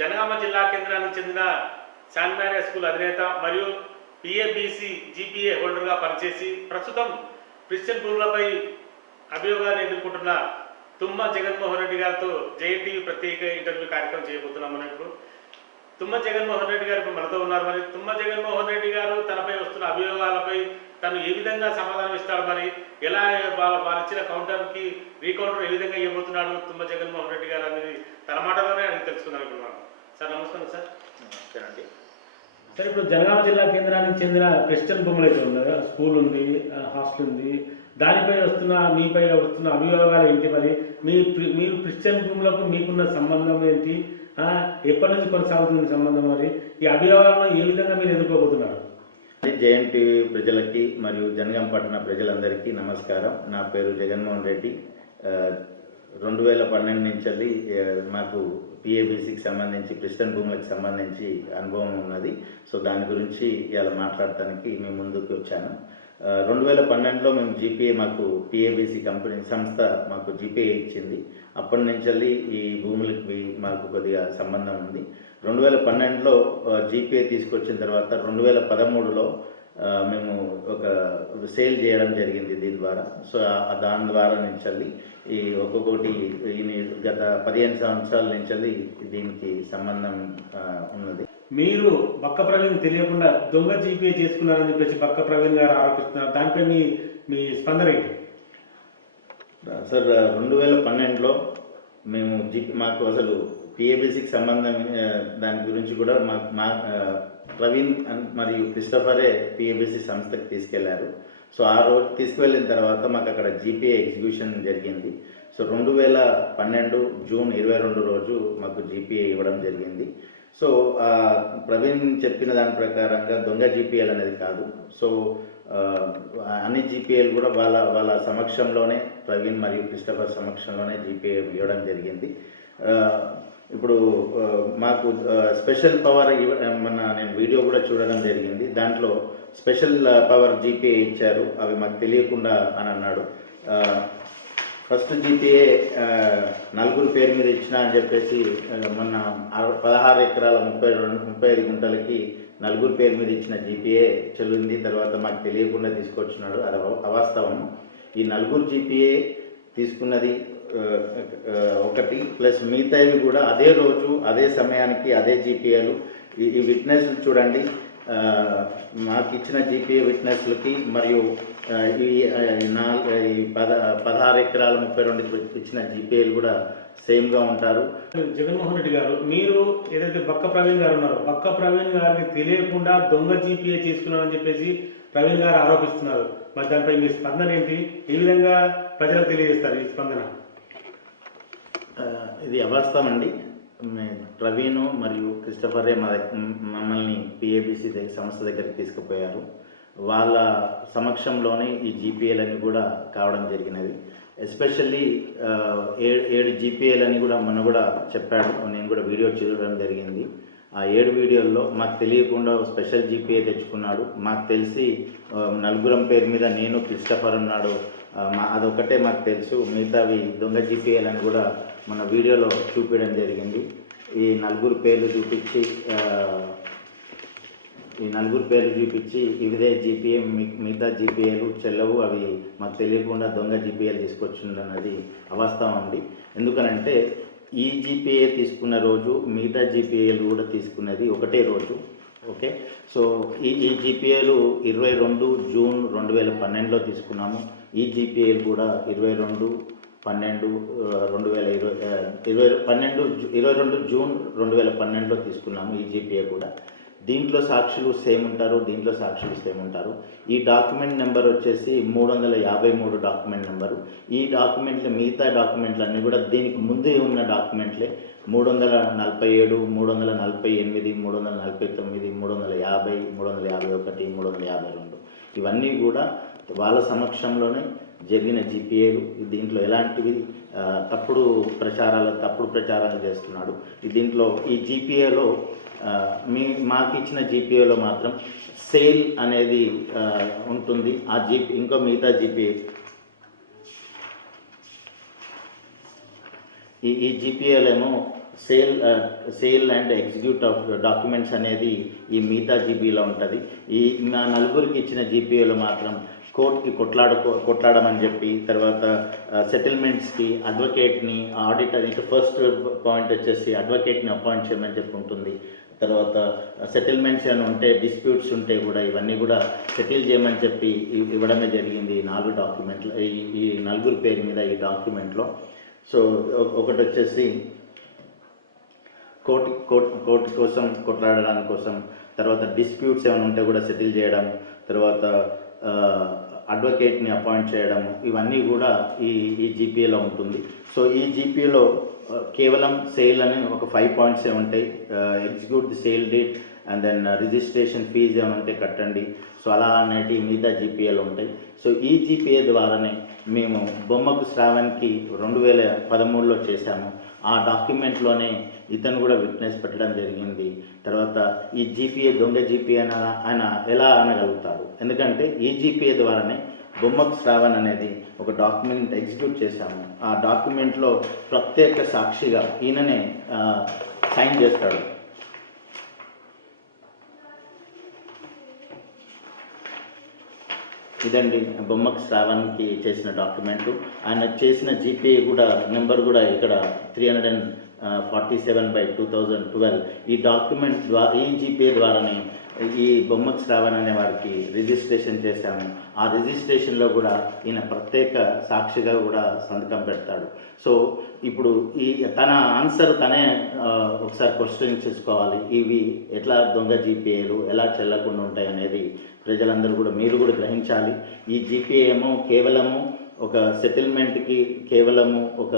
జనగామ జిల్లా కేంద్రానికి చెందిన శాన్ మ్యారియస్ స్కూల్ అధినేత మరియు పిఏబిసి జీపీఏ హోల్డర్గా పనిచేసి ప్రస్తుతం క్రిస్టియన్ భూములపై అభియోగాన్ని ఎదుర్కొంటున్న తుమ్మ జగన్మోహన్ రెడ్డి గారితో జేఎన్టీవీ ప్రత్యేక ఇంటర్వ్యూ కార్యక్రమం చేయబోతున్నాం. మనం ఇప్పుడు తుమ్మ జగన్మోహన్ రెడ్డి గారు ఇప్పుడు మనతో ఉన్నారు. మరి తుమ్మ జగన్మోహన్ రెడ్డి గారు తనపై వస్తున్న అభియోగాలపై తను ఏ విధంగా సమాధానం ఇస్తాడు, మరి ఎలా వాళ్ళు ఇచ్చిన కౌంటర్కి రీకౌంటర్ ఏ విధంగా ఇవ్వబోతున్నాడు తుమ్మ జగన్మోహన్ రెడ్డి గారు అనేది తన మాటలోనే అడిగి తెలుసుకుందాం ఇప్పుడు మనం. సార్ నమస్కారం సార్. నమస్కారం సార్, ఇప్పుడు జనగామ జిల్లా కేంద్రానికి చెందిన క్రిస్టియన్ భూములు అయితే ఉన్నాయి, స్కూల్ ఉంది, హాస్టల్ ఉంది, దానిపై మీపై వస్తున్న అభియోగాలు ఏంటి? మరి మీరు క్రిస్టియన్ భూములకు మీకున్న సంబంధం ఏంటి? ఎప్పటి నుంచి కొనసాగుతుంది సంబంధం? మరి ఈ అభియోగాలను ఏ విధంగా మీరు ఎదుర్కోబోతున్నారు? జేఎన్టీవీ ప్రజలకి మరియు జనగాం పట్టణ ప్రజలందరికీ నమస్కారం. నా పేరు జగన్మోహన్ రెడ్డి. 2012 నుంచి మాకు పిఏబిసికి సంబంధించి క్రిస్టియన్ భూములకు సంబంధించి అనుభవం ఉన్నది. సో దాని గురించి ఇలా మాట్లాడటానికి మేము ముందుకు వచ్చాను. 2012లో మేము జీపీఏ, మాకు పిఏబిసి కంపెనీ సంస్థ మాకు జీపీఏ ఇచ్చింది. అప్పటి నుంచి ఈ భూములకి మాకు కొద్దిగా సంబంధం ఉంది. 2012లో జీపీఏ తీసుకొచ్చిన తర్వాత 2013లో మేము ఒక సేల్ చేయడం జరిగింది దీని ద్వారా. సో దాని ద్వారా నుంచి ఈ ఒక్కొక్కటి గత 15 సంవత్సరాల నుంచి దీనికి సంబంధం ఉన్నది. మీరు బక్క ప్రవీణ్ తెలియకుండా దొంగ జీపీఏ చేసుకున్నారని చెప్పేసి బక్క ప్రవీణ్ గారు ఆరోపిస్తున్నారు. దానిపై మీ స్పందన ఏంటి? సార్, 2012లో మేము మాకు అసలు పిఏబిసికి సంబంధం దాని గురించి కూడా మా ప్రవీణ్ మరియు క్రిస్టఫరే పిఏబిసి సంస్థకి తీసుకెళ్లారు. సో ఆ రోజు తీసుకువెళ్ళిన తర్వాత మాకు అక్కడ జీపీఏ ఎగ్జిక్యూషన్ జరిగింది. సో 2012 జూన్ 22 రోజు మాకు జీపీఏ ఇవ్వడం జరిగింది. సో ప్రవీణ్ చెప్పిన దాని ప్రకారంగా దొంగ జీపీఏలు అనేది కాదు. సో అన్ని జీపీఏలు కూడా వాళ్ళ సమక్షంలోనే, ప్రవీణ్ మరియు క్రిస్టఫర్ సమక్షంలోనే జీపీఏ ఇవ్వడం జరిగింది. ఇప్పుడు మాకు స్పెషల్ పవర్ నేను వీడియో కూడా చూడడం జరిగింది. దాంట్లో స్పెషల్ పవర్ జీపీఏ ఇచ్చారు, అవి మాకు తెలియకుండా అని అన్నాడు. ఫస్ట్ జీపీఏ 4 పేరు మీద ఇచ్చిన అని చెప్పేసి మొన్న 16 ఎకరాల 35 గుంటలకి 4 పేరు మీద ఇచ్చిన జీపీఏ చెల్లింది. తర్వాత మాకు తెలియకుండా తీసుకొచ్చినాడు, అది అవాస్తవం. ఈ 4 జీపీఏ తీసుకున్నది ఒకటి, ప్లస్ మిగతావి కూడా అదే రోజు అదే సమయానికి అదే జీపీఏలు. ఈ విట్నెస్లు చూడండి, మాకు ఇచ్చిన జీపీఏ విట్నెస్లకి మరియు ఈ 16 ఎకరాల 32 ఇచ్చిన జీపీఏలు కూడా సేమ్గా ఉంటారు. జగన్మోహన్ రెడ్డి గారు, మీరు ఏదైతే బక్క ప్రవీణ్ గారు ఉన్నారో, బక్క ప్రవీణ్ గారికి తెలియకుండా దొంగ జీపీఏ చేసుకున్నారని చెప్పేసి ప్రవీణ్ గారు ఆరోపిస్తున్నారు. మరి దానిపై మీ స్పందన ఏంటి? ఏ విధంగా ప్రజలకు తెలియజేస్తారు ఈ స్పందన? ఇది అవాస్తవం అండి. ప్రవీణ్ మరియు క్రిస్టఫరే మమ్మల్ని పిఏబిసి సంస్థ దగ్గరికి తీసుకుపోయారు. వాళ్ళ సమక్షంలోనే ఈ జీపీఏలని కూడా కావడం జరిగినది. ఎస్పెషల్లీ 7 జీపీఏలని కూడా మొన్న కూడా చెప్పాడు, నేను కూడా వీడియో చూడడం జరిగింది. ఆ 7 వీడియోల్లో మాకు తెలియకుండా స్పెషల్ జీపీఏ తెచ్చుకున్నాడు. మాకు తెలిసి 4 పేరు మీద నేను, క్రిస్టఫర్ ఉన్నాడు, అదొకటే మాకు తెలుసు. మిగతావి దొంగ జీపీఏలని కూడా మన వీడియోలో చూపించడం జరిగింది. ఈ 4 పేర్లు చూపించి ఇవిదే జీపీఏ, మిగతా జీపీఏలు చెల్లవు, అవి మాకు తెలియకుండా దొంగ జీపీఏలు తీసుకొచ్చిందన్నది అవాస్తవం అండి. ఎందుకనంటే ఈ జీపీఏ తీసుకున్న రోజు మిగతా జీపీఏలు కూడా తీసుకున్నది ఒకటే రోజు. ఓకే, సో ఈ జీపీఏలు 22 జూన్ 2012లో తీసుకున్నాము. ఈ జీపీఏలు కూడా 22 జూన్ 2012లో తీసుకున్నాము. ఈ జీపీఏ కూడా దీంట్లో సాక్షులు సేమ్ ఉంటారు, దీంట్లో సాక్షులు సేమ్ ఉంటారు. ఈ డాక్యుమెంట్ నెంబర్ వచ్చేసి 353 డాక్యుమెంట్ నెంబరు. ఈ డాక్యుమెంట్లు, మిగతా డాక్యుమెంట్లు అన్నీ కూడా దీనికి ముందే ఉన్న డాక్యుమెంట్లే. 347, 348, 349, 350, 351, 352 ఇవన్నీ కూడా వాళ్ళ సమక్షంలోనే జరిగిన జీపీఏలు. దీంట్లో ఎలాంటివి తప్పుడు ప్రచారాలు చేస్తున్నాడు. దీంట్లో ఈ జీపీఏలో మాకు ఇచ్చిన జీపీఏలో మాత్రం సేల్ అనేది ఉంటుంది. ఆ ఇంకో మిగతా జీపీఏ ఈ జీపీఏలేమో sale and execute of documents అనేది ఈ మిగతా జీపీలో ఉంటుంది. ఈ మా నలుగురికి ఇచ్చిన జీపీఏలో మాత్రం కోర్టుకి కొట్లాడమని చెప్పి, తర్వాత సెటిల్మెంట్స్కి అడ్వకేట్ని, ఆడిటర్, ఇంకా ఫస్ట్ పాయింట్ వచ్చేసి అడ్వకేట్ని అపాయింట్ చేయమని చెప్పి ఉంటుంది. తర్వాత సెటిల్మెంట్స్ ఏమైనా ఉంటే, డిస్ప్యూట్స్ ఉంటే కూడా ఇవన్నీ కూడా సెటిల్ చేయమని చెప్పి ఇవ్వడమే జరిగింది 4 డాక్యుమెంట్లు, ఈ నలుగురు పేరు మీద ఈ డాక్యుమెంట్లో. సో ఒకటి వచ్చేసి కోర్టు కోసం కొట్లాడడానికి కోసం, తర్వాత డిస్ప్యూట్స్ ఏమైనా ఉంటే కూడా సెటిల్ చేయడం, తర్వాత అడ్వకేట్ని అపాయింట్ చేయడం, ఇవన్నీ కూడా ఈ జీపీఏలో ఉంటుంది. సో ఈ జీపీఏలో కేవలం సేల్ అని ఒక 5 పాయింట్స్ ఉంటాయి. Execute the sale date and then registration fees ఏమైనా ఉంటే కట్టండి. సో అలా అనేటి మిగతా జీపీఏలు ఉంటాయి. సో ఈ జీపీఏ ద్వారానే మేము బొమ్మకు శ్రావణ్కి 2013లో చేశాము. ఆ డాక్యుమెంట్లోనే ఇతను కూడా విట్నెస్ పెట్టడం జరిగింది. తర్వాత ఈ జీపీఏ దొంగ జీపీఏ ఆయన ఎలా అనగలుగుతారు? ఎందుకంటే ఈ జీపీఏ ద్వారానే బొమ్మకు శ్రావణ్ అనేది ఒక డాక్యుమెంట్ ఎగ్జిక్యూట్ చేశాము. ఆ డాక్యుమెంట్లో ప్రత్యేక సాక్షిగా ఈయననే సైన్ చేస్తాడు. ఇదండి బొమ్మకు శ్రావణ్కి చేసిన డాక్యుమెంటు. ఆయన చేసిన జీపీఏ కూడా నెంబర్ కూడా ఇక్కడ 347/2012. ఈ డాక్యుమెంట్ ఈ జీపీఏ ద్వారానే ఈ బొమ్మకు శ్రావణ్ అనే వారికి రిజిస్ట్రేషన్ చేశాము. ఆ రిజిస్ట్రేషన్లో కూడా ఈయన ప్రత్యేక సాక్షిగా కూడా సంతకం పెడతాడు. సో ఇప్పుడు తన ఆన్సర్ తనే ఒకసారి క్వశ్చన్ చేసుకోవాలి. ఇవి ఎట్లా దొంగ జీపీఏలు ఎలా చెల్లకుండా ఉంటాయి అనేది ప్రజలందరూ కూడా మీరు కూడా గ్రహించాలి. ఈ జీపీఏ ఏమో కేవలము ఒక సెటిల్మెంట్కి, కేవలము ఒక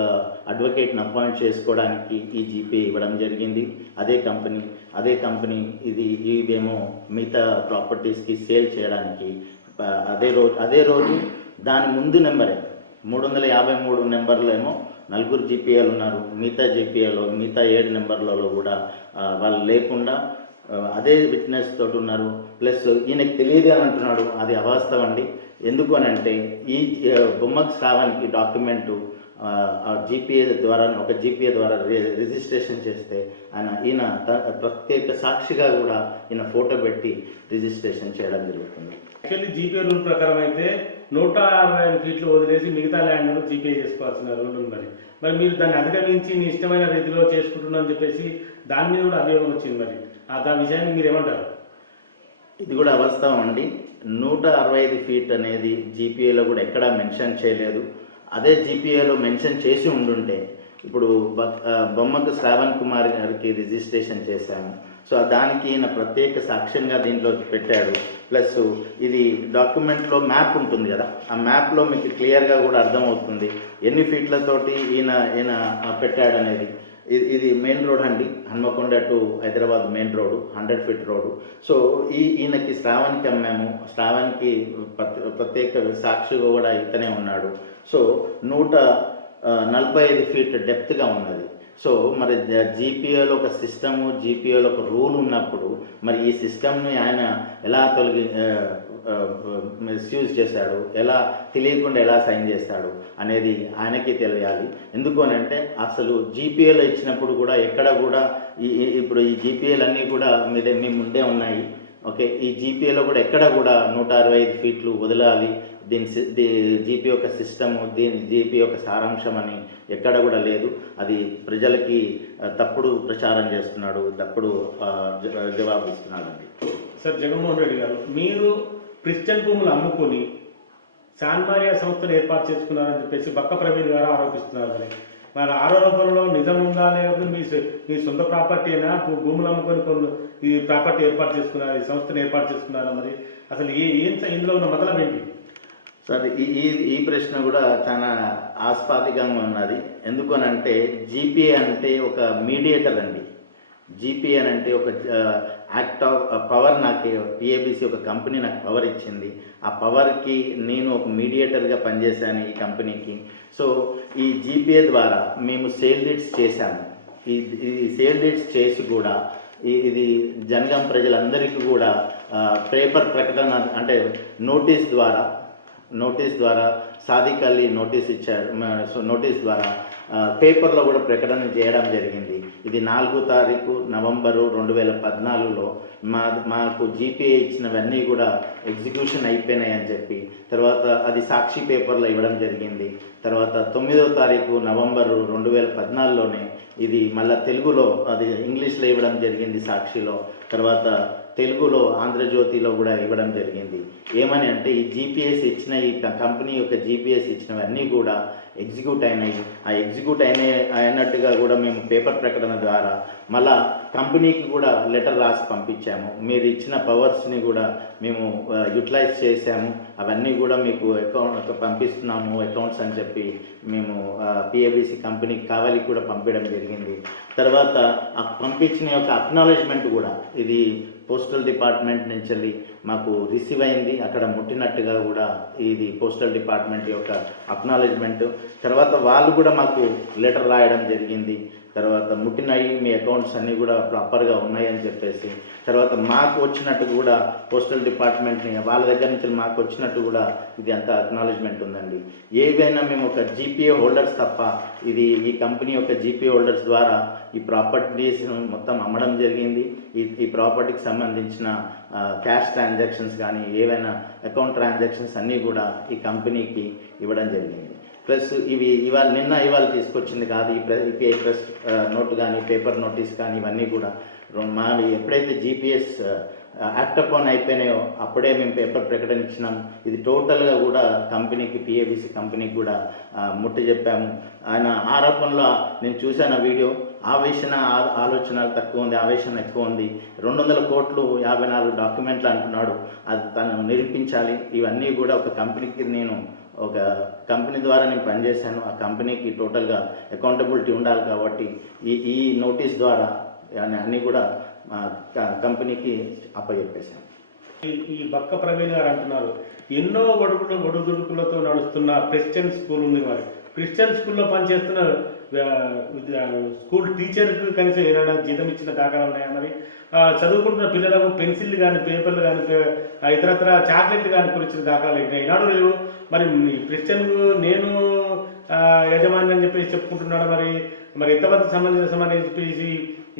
అడ్వకేట్ని అపాయింట్ చేసుకోవడానికి ఈ జీపీఏ ఇవ్వడం జరిగింది. అదే కంపెనీ ఇవేమో మిగతా ప్రాపర్టీస్కి సేల్ చేయడానికి అదే రోజు దాని ముందు నెంబరే 353 నెంబర్లో ఏమో 4 జీపీఏలు ఉన్నారు. మిగతా జీపీఏలో మిగతా 7 నెంబర్లలో కూడా వాళ్ళు లేకుండా అదే విట్నెస్ తోటి ఉన్నారు. ప్లస్ ఈయనకు తెలియదు అని అంటున్నాడు. అది అవాస్తవం అండి. ఎందుకు అని అంటే ఈ బొమ్మకు శ్రావణ్కి డాక్యుమెంటు ఒక జీపీఏ ద్వారా రిజిస్ట్రేషన్ చేస్తే ఈయన ప్రత్యేక సాక్షిగా కూడా ఈయన ఫోటో పెట్టి రిజిస్ట్రేషన్ చేయడం జరుగుతుంది. యాక్చువల్లీ జీపీఏ రూల్ ప్రకారం అయితే 165 ఫీట్లు వదిలేసి మిగతా ల్యాండ్ జీపీఏ చేసుకోవాల్సిన రూల్ ఉంది. మరి మీరు దాన్ని అధిగమించి మీ ఇష్టమైన రీతిలో చేసుకుంటున్నారని చెప్పేసి దాని మీద కూడా అభియోగం వచ్చింది. మరి దాని విషయాన్ని మీరు ఏమంటారు? ఇది కూడా అవాస్తవం అండి. 165 ఫీట్ అనేది జీపీఏలో కూడా ఎక్కడా మెన్షన్ చేయలేదు. అదే జీపీఏలో మెన్షన్ చేసి ఉండుంటే ఇప్పుడు బొమ్మకు శ్రావణ్ కుమార్ గారికి రిజిస్ట్రేషన్ చేశాము. సో దానికి ఈయన ప్రత్యేక సాక్ష్యంగా దీంట్లో పెట్టాడు. ప్లస్ ఇది డాక్యుమెంట్లో మ్యాప్ ఉంటుంది కదా, ఆ మ్యాప్లో మీకు క్లియర్గా కూడా అర్థమవుతుంది ఎన్ని ఫీట్లతోటి ఈయన పెట్టాడనేది. ఇది మెయిన్ రోడ్ అండి, Hanamkonda to Hyderabad main road, 100 feet road. So ఈయనకి శ్రావణ్కి అమ్మాము. శ్రావణ్కి ప్రత్యేక సాక్షిగా కూడా ఇతనే ఉన్నాడు. సో 145 ఫీట్ డెప్త్గా ఉన్నది. సో మరి జీపీఏలో ఒక సిస్టము, జీపీఏలో ఒక రూల్ ఉన్నప్పుడు మరి ఈ సిస్టమ్ని ఆయన ఎలా మిస్యూజ్ చేశాడు, ఎలా తెలియకుండా ఎలా సైన్ చేస్తాడు అనేది ఆయనకి తెలియాలి. ఎందుకు అని అంటే అసలు జీపీఏలో ఇచ్చినప్పుడు కూడా ఎక్కడ కూడా ఇప్పుడు ఈ జీపీఏలన్నీ కూడా మీ ముందే ఉన్నాయి. ఓకే, ఈ జీపీఏలో కూడా ఎక్కడ కూడా 165 ఫీట్లు వదలాలి, జీపీ యొక్క సిస్టము, జీపీ యొక్క సారాంశం అని ఎక్కడ కూడా లేదు. అది ప్రజలకి తప్పుడు ప్రచారం చేస్తున్నాడు, తప్పుడు జవాబు ఇస్తున్నాడు అండి. సార్ జగన్మోహన్ రెడ్డి గారు, మీరు క్రిస్టియన్ భూములు అమ్ముకొని శాన్ మారియా సంస్థను ఏర్పాటు చేసుకున్నారని చెప్పేసి బక్క ప్రవీణ్ గారు ఆరోపిస్తున్నారు. మరి ఆరోపణలో నిజం ఉందా? లేకపోతే మీ సొంత ప్రాపర్టీ అయినా భూములు అమ్ముకొని ఈ ప్రాపర్టీ ఏర్పాటు చేసుకున్నారు, ఈ సంస్థను ఏర్పాటు చేసుకున్నారా? మరి అసలు ఇందులో ఉన్న మతలం ఏంటి? సార్ ఈ ప్రశ్న కూడా చాలా ఆస్పాదికంగా ఉన్నది. ఎందుకనంటే జీపీఏ అంటే ఒక మీడియేటర్ అండి. జీపీఏ అంటే ఒక యాక్ట్ ఆఫ్ పవర్. నాకు పిఏబిసి ఒక కంపెనీ నాకు పవర్ ఇచ్చింది. ఆ పవర్కి నేను ఒక మీడియేటర్గా పనిచేశాను ఈ కంపెనీకి. సో ఈ జీపీఏ ద్వారా మేము సేల్ డీడ్స్ చేశాము. ఈ సేల్ డీడ్స్ చేసి కూడా ఇది జనగం ప్రజలందరికీ కూడా పేపర్ ప్రకటన అంటే నోటీస్ ద్వారా సాదిక్ అలీ నోటీస్ ఇచ్చారు. సో నోటీస్ ద్వారా పేపర్లో కూడా ప్రకటన చేయడం జరిగింది. ఇది 4 తారీఖు నవంబరు 2014లో మాకు జీపీఏ ఇచ్చినవన్నీ కూడా ఎగ్జిక్యూషన్ అయిపోయినాయి అని చెప్పి తర్వాత అది సాక్షి పేపర్లో ఇవ్వడం జరిగింది. తర్వాత 9వ తారీఖు నవంబరు 2014లోనే ఇది మళ్ళీ తెలుగులో అది ఇంగ్లీష్లో ఇవ్వడం జరిగింది సాక్షిలో. తర్వాత తెలుగులో ఆంధ్రజ్యోతిలో కూడా ఇవ్వడం జరిగింది. ఏమని అంటే ఈ జీపీఎస్ ఇచ్చిన ఈ కంపెనీ యొక్క జీపీఎస్ ఇచ్చినవన్నీ కూడా ఎగ్జిక్యూట్ అయినాయి. ఆ ఎగ్జిక్యూట్ అయినట్టుగా కూడా మేము పేపర్ ప్రకటన ద్వారా మళ్ళా కంపెనీకి కూడా లెటర్ రాసి పంపించాము. మీరు ఇచ్చిన పవర్స్ని కూడా మేము యూటిలైజ్ చేసాము, అవన్నీ కూడా మీకు అకౌంట్ పంపిస్తున్నాము అకౌంట్స్ అని చెప్పి మేము పిఏబిసి కంపెనీకి కావాలి కూడా పంపించడం జరిగింది. తర్వాత ఆ పంపించిన యొక్క అక్నాలెడ్జ్మెంట్ కూడా ఇది పోస్టల్ డిపార్ట్మెంట్ నుంచి వెళ్ళి మాకు రిసీవ్ అయింది. అక్కడ ముట్టినట్టుగా కూడా ఇది పోస్టల్ డిపార్ట్మెంట్ యొక్క అక్నాలెడ్జ్మెంట్. తర్వాత వాళ్ళు కూడా మాకు లెటర్ రాయడం జరిగింది. తర్వాత ముట్టినవి మీ అకౌంట్స్ అన్నీ కూడా ప్రాపర్గా ఉన్నాయని చెప్పేసి తర్వాత మాకు వచ్చినట్టు కూడా పోస్టల్ డిపార్ట్మెంట్ని వాళ్ళ దగ్గర నుంచి మాకు వచ్చినట్టు కూడా ఇది అంత అక్నాలెడ్జ్మెంట్ ఉందండి. ఏవైనా మేము ఒక జీపీఏ హోల్డర్స్ తప్ప ఇది ఈ కంపెనీ యొక్క జీపీఏ హోల్డర్స్ ద్వారా ఈ ప్రాపర్టీస్ మొత్తం అమ్మడం జరిగింది. ఈ ప్రాపర్టీకి సంబంధించిన క్యాష్ ట్రాన్సాక్షన్స్ కానీ ఏవైనా అకౌంట్ ట్రాన్సాక్షన్స్ అన్నీ కూడా ఈ కంపెనీకి ఇవ్వడం జరిగింది. ప్లస్ ఇవి ఇవాళ తీసుకొచ్చింది కాదు. ఈ ప్రెస్ నోట్ కానీ పేపర్ నోటీస్ కానీ ఇవన్నీ కూడా మావి ఎప్పుడైతే జీపీఎస్ యాక్ట్ అపాన్ అయిపోయినాయో అప్పుడే మేము పేపర్ ప్రకటన ఇచ్చినాము. ఇది టోటల్గా కూడా కంపెనీకి పిఏబిసి కంపెనీకి కూడా ముట్టి చెప్పాము. ఆయన ఆరోపణలో నేను చూశాను వీడియో, ఆలోచన తక్కువ ఉంది, ఆవేశం ఎక్కువ ఉంది. 200 కోట్లు 54 డాక్యుమెంట్లు అంటున్నాడు. అది తను నిరూపించాలి. ఇవన్నీ కూడా ఒక కంపెనీకి నేను ఒక కంపెనీ ద్వారా నేను పనిచేశాను. ఆ కంపెనీకి టోటల్గా అకౌంటబిలిటీ ఉండాలి కాబట్టి ఈ నోటీస్ ద్వారా అన్నీ కూడా కంపెనీకి అప్పచెప్పేశాను. ఈ బక్క ప్రవీణ్ గారు అంటున్నారు ఎన్నో ఒడుదుడుకులతో నడుస్తున్న క్రిస్టియన్ స్కూల్ ఉంది. మరి క్రిస్టియన్ స్కూల్లో పనిచేస్తున్న స్కూల్ టీచర్కి కనీసం ఏదైనా జీతం ఇచ్చిన దాఖలు ఉన్నాయా? మరి చదువుకుంటున్న పిల్లలకు పెన్సిల్ కానీ పేపర్లు కానీ ఇతరత్ర చాక్లెట్లు కానీ కొనిచ్చిన దాఖలు ఈనాడు లేవు. మరి క్రిస్టియన్ నేను యజమాని అని చెప్పేసి చెప్పుకుంటున్నాడు. మరి ఎంతమంది సంబంధించిన చెప్పేసి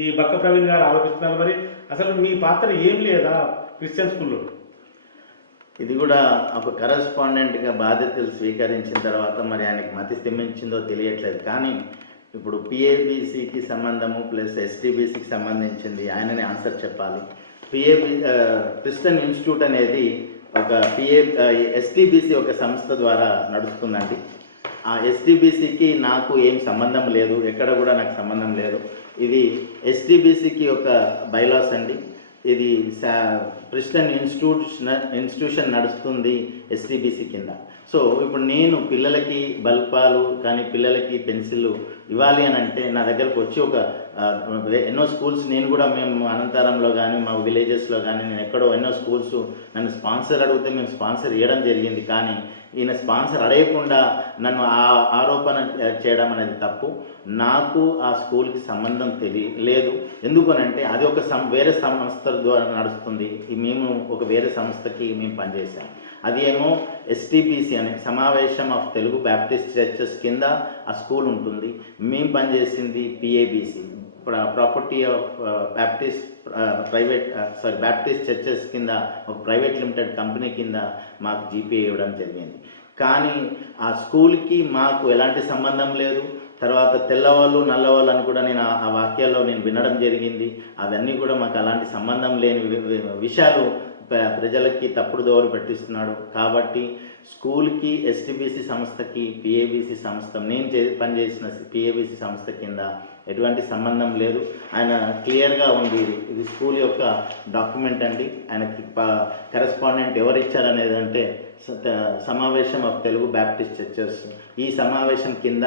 ఈ బక్క ప్రవీణ్ గారు ఆరోపిస్తున్నారు. మరి అసలు మీ పాత్ర ఏం లేదా క్రిస్టియన్ స్కూల్లో? ఇది కూడా ఒక కరెస్పాండెంట్గా బాధ్యతలు స్వీకరించిన తర్వాత మరి ఆయనకి మతి స్థిమించిందో తెలియట్లేదు. కానీ ఇప్పుడు పిఏబిసికి సంబంధము ప్లస్ ఎస్టీబీసీకి సంబంధించింది ఆయననే ఆన్సర్ చెప్పాలి. క్రిస్టియన్ ఇన్స్టిట్యూట్ అనేది ఒక ఎస్టీబీసీ ఒక సంస్థ ద్వారా నడుస్తుందండి. ఆ ఎస్టీబీసీకి నాకు ఏం సంబంధం లేదు, ఎక్కడ కూడా నాకు సంబంధం లేదు. ఇది ఎస్టీబీసీకి ఒక బైలాస్ అండి. ఇది క్రిస్టియన్ ఇన్స్టిట్యూషన్ నడుస్తుంది ఎస్టీబీసీ కింద. సో ఇప్పుడు నేను పిల్లలకి బల్పాలు కానీ పిల్లలకి పెన్సిల్ ఇవ్వాలి అని అంటే నా దగ్గరకు వచ్చి ఎన్నో స్కూల్స్ నేను కూడా మేము అనంతరంలో కానీ మా విలేజెస్లో కానీ నేను ఎక్కడో ఎన్నో స్కూల్స్ నన్ను స్పాన్సర్ అడిగితే మేము స్పాన్సర్ ఇవ్వడం జరిగింది. కానీ ఈయన స్పాన్సర్ అడగకుండా నన్ను ఆరోపణ చేయడం అనేది తప్పు. నాకు ఆ స్కూల్కి సంబంధం లేదు. ఎందుకనంటే అది ఒక వేరే సంస్థ ద్వారా నడుస్తుంది. మేము ఒక వేరే సంస్థకి మేము పనిచేసాం. అది ఏమో ఎస్టీబీసీ అనే సమావేశం ఆఫ్ తెలుగు బ్యాప్టిస్ట్ చర్చెస్ కింద ఆ స్కూల్ ఉంటుంది. మేము పనిచేసింది పిఏబిసి ప్రాపర్టీ ఆఫ్ బ్యాప్టిస్ట్ చర్చెస్ కింద ఒక ప్రైవేట్ లిమిటెడ్ కంపెనీ కింద మాకు జీపీఏ ఇవ్వడం జరిగింది. కానీ ఆ స్కూల్కి మాకు ఎలాంటి సంబంధం లేదు. తర్వాత తెల్లవాళ్ళు నల్లవాళ్ళు అని కూడా నేను ఆ వాక్యాల్లో నేను వినడం జరిగింది. అవన్నీ కూడా మాకు అలాంటి సంబంధం లేని విషయాలు ప్రజలకి తప్పుడు దోవలు పెట్టిస్తున్నాడు. కాబట్టి స్కూల్కి ఎస్టీబీసీ సంస్థకి పిఏబిసి సంస్థ నేను పనిచేసిన పిఏబిసి సంస్థ కింద ఎటువంటి సంబంధం లేదు. ఆయన క్లియర్గా ఉంది. ఇది స్కూల్ యొక్క డాక్యుమెంట్ అండి. ఆయనకి కరెస్పాండెంట్ ఎవరు ఇచ్చారనేది అంటే సమావేశం ఆఫ్ తెలుగు బ్యాప్టిస్ట్ చర్చెస్. ఈ సమావేశం కింద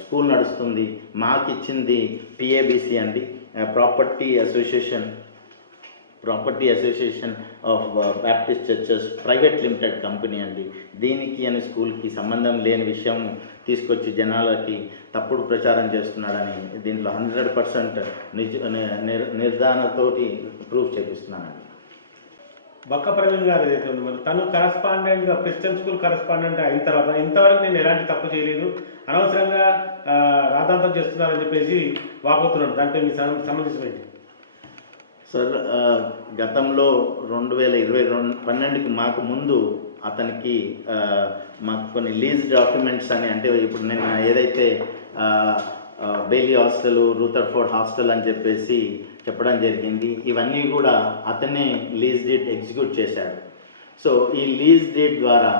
స్కూల్ నడుస్తుంది. మాకు ఇచ్చింది పిఏబిసి అండి, property association of Baptist churches private limited company అండి. దీనికి అని స్కూల్కి సంబంధం లేని విషయం తీసుకొచ్చి జనాలకి తప్పుడు ప్రచారం చేస్తున్నాడని దీంట్లో 100% నిర్ధారణతోటి ప్రూఫ్ చేపిస్తున్నానండి. బక్క ప్రవీణ్ గారు ఏదైతే ఉంది, మరి తను కరస్పాండెంట్గా క్రిస్టియన్ స్కూల్ కరస్పాండెంట్ అయిన తర్వాత ఇంతవరకు నేను ఎలాంటి తప్పు చేయలేదు, అనవసరంగా రాద్ధాంతం చేస్తున్నారని చెప్పేసి వాపోతున్నాడు. దాంట్లో మీ సంబంధించిన సార్ గతంలో 2012కి మాకు ముందు అతనికి మాకు కొన్ని లీజ్ డాక్యుమెంట్స్ అని, అంటే ఇప్పుడు నేను ఏదైతే బెయిలీ హాస్టల్, రూథర్ఫోర్డ్ హాస్టల్ అని చెప్పేసి చెప్పడం జరిగింది, ఇవన్నీ కూడా అతనే లీజ్ డీడ్ ఎగ్జిక్యూట్ చేశాడు. సో ఈ లీజ్ డీడ్ ద్వారా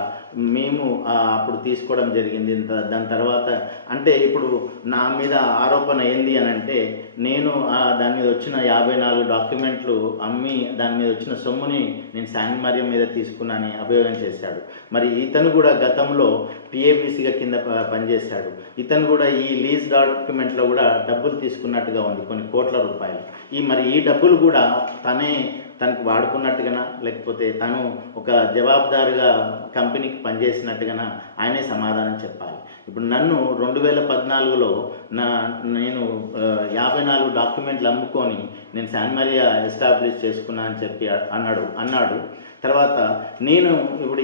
మేము అప్పుడు తీసుకోవడం జరిగింది. దాని తర్వాత అంటే ఇప్పుడు నా మీద ఆరోపణ ఏంది అని అంటే, నేను దాని మీద వచ్చిన 54 డాక్యుమెంట్లు అమ్మి దాని మీద వచ్చిన సొమ్ముని నేను శాన్ మరియం మీద తీసుకున్నానని అభియోగం చేశాడు. మరి ఇతను కూడా గతంలో పిఏబిసిగా కింద పనిచేశాడు. ఇతను కూడా ఈ లీజ్ డాక్యుమెంట్లో కూడా డబ్బులు తీసుకున్నట్టుగా ఉంది, కొన్ని కోట్ల రూపాయలు. ఈ డబ్బులు కూడా తనకు వాడుకున్నట్టుగా, లేకపోతే తను ఒక జవాబుదారుగా కంపెనీకి పనిచేసినట్టుగా ఆయనే సమాధానం చెప్పాలి. ఇప్పుడు నన్ను 2014లో నేను 54 డాక్యుమెంట్లు అమ్ముకొని నేను శాన్ మరియా ఎస్టాబ్లిష్ చేసుకున్నా అని చెప్పి అన్నాడు. తర్వాత నేను ఇప్పుడు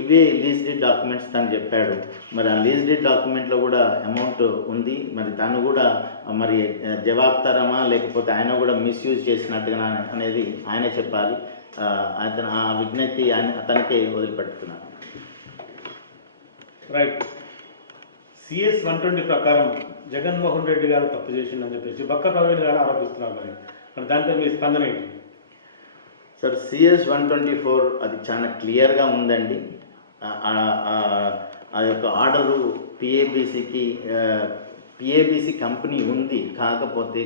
ఇవే లీజ్ డీడ్ డాక్యుమెంట్స్ తను చెప్పాడు. మరి ఆ లీజ్ డీడ్ డాక్యుమెంట్లో కూడా అమౌంట్ ఉంది. మరి తను కూడా మరి జవాబుదారమా లేకపోతే ఆయన కూడా మిస్యూజ్ చేసినట్టుగా అనేది ఆయనే చెప్పాలి. అతను ఆ విజ్ఞప్తి అతనికే వదిలిపెట్టుకున్నాను. రైట్. CS 120 ప్రకారం జగన్మోహన్ రెడ్డి గారు తప్పు చేసిందని చెప్పేసి బక్క ప్రవీణ్ గారు ఆరోపిస్తున్నారు. మరి దాంట్లో మీ స్పందన ఏంటి? సార్, CS 124 అది చాలా క్లియర్గా ఉందండి. ఆ యొక్క ఆర్డరు పిఏబిసి కంపెనీ ఉంది, కాకపోతే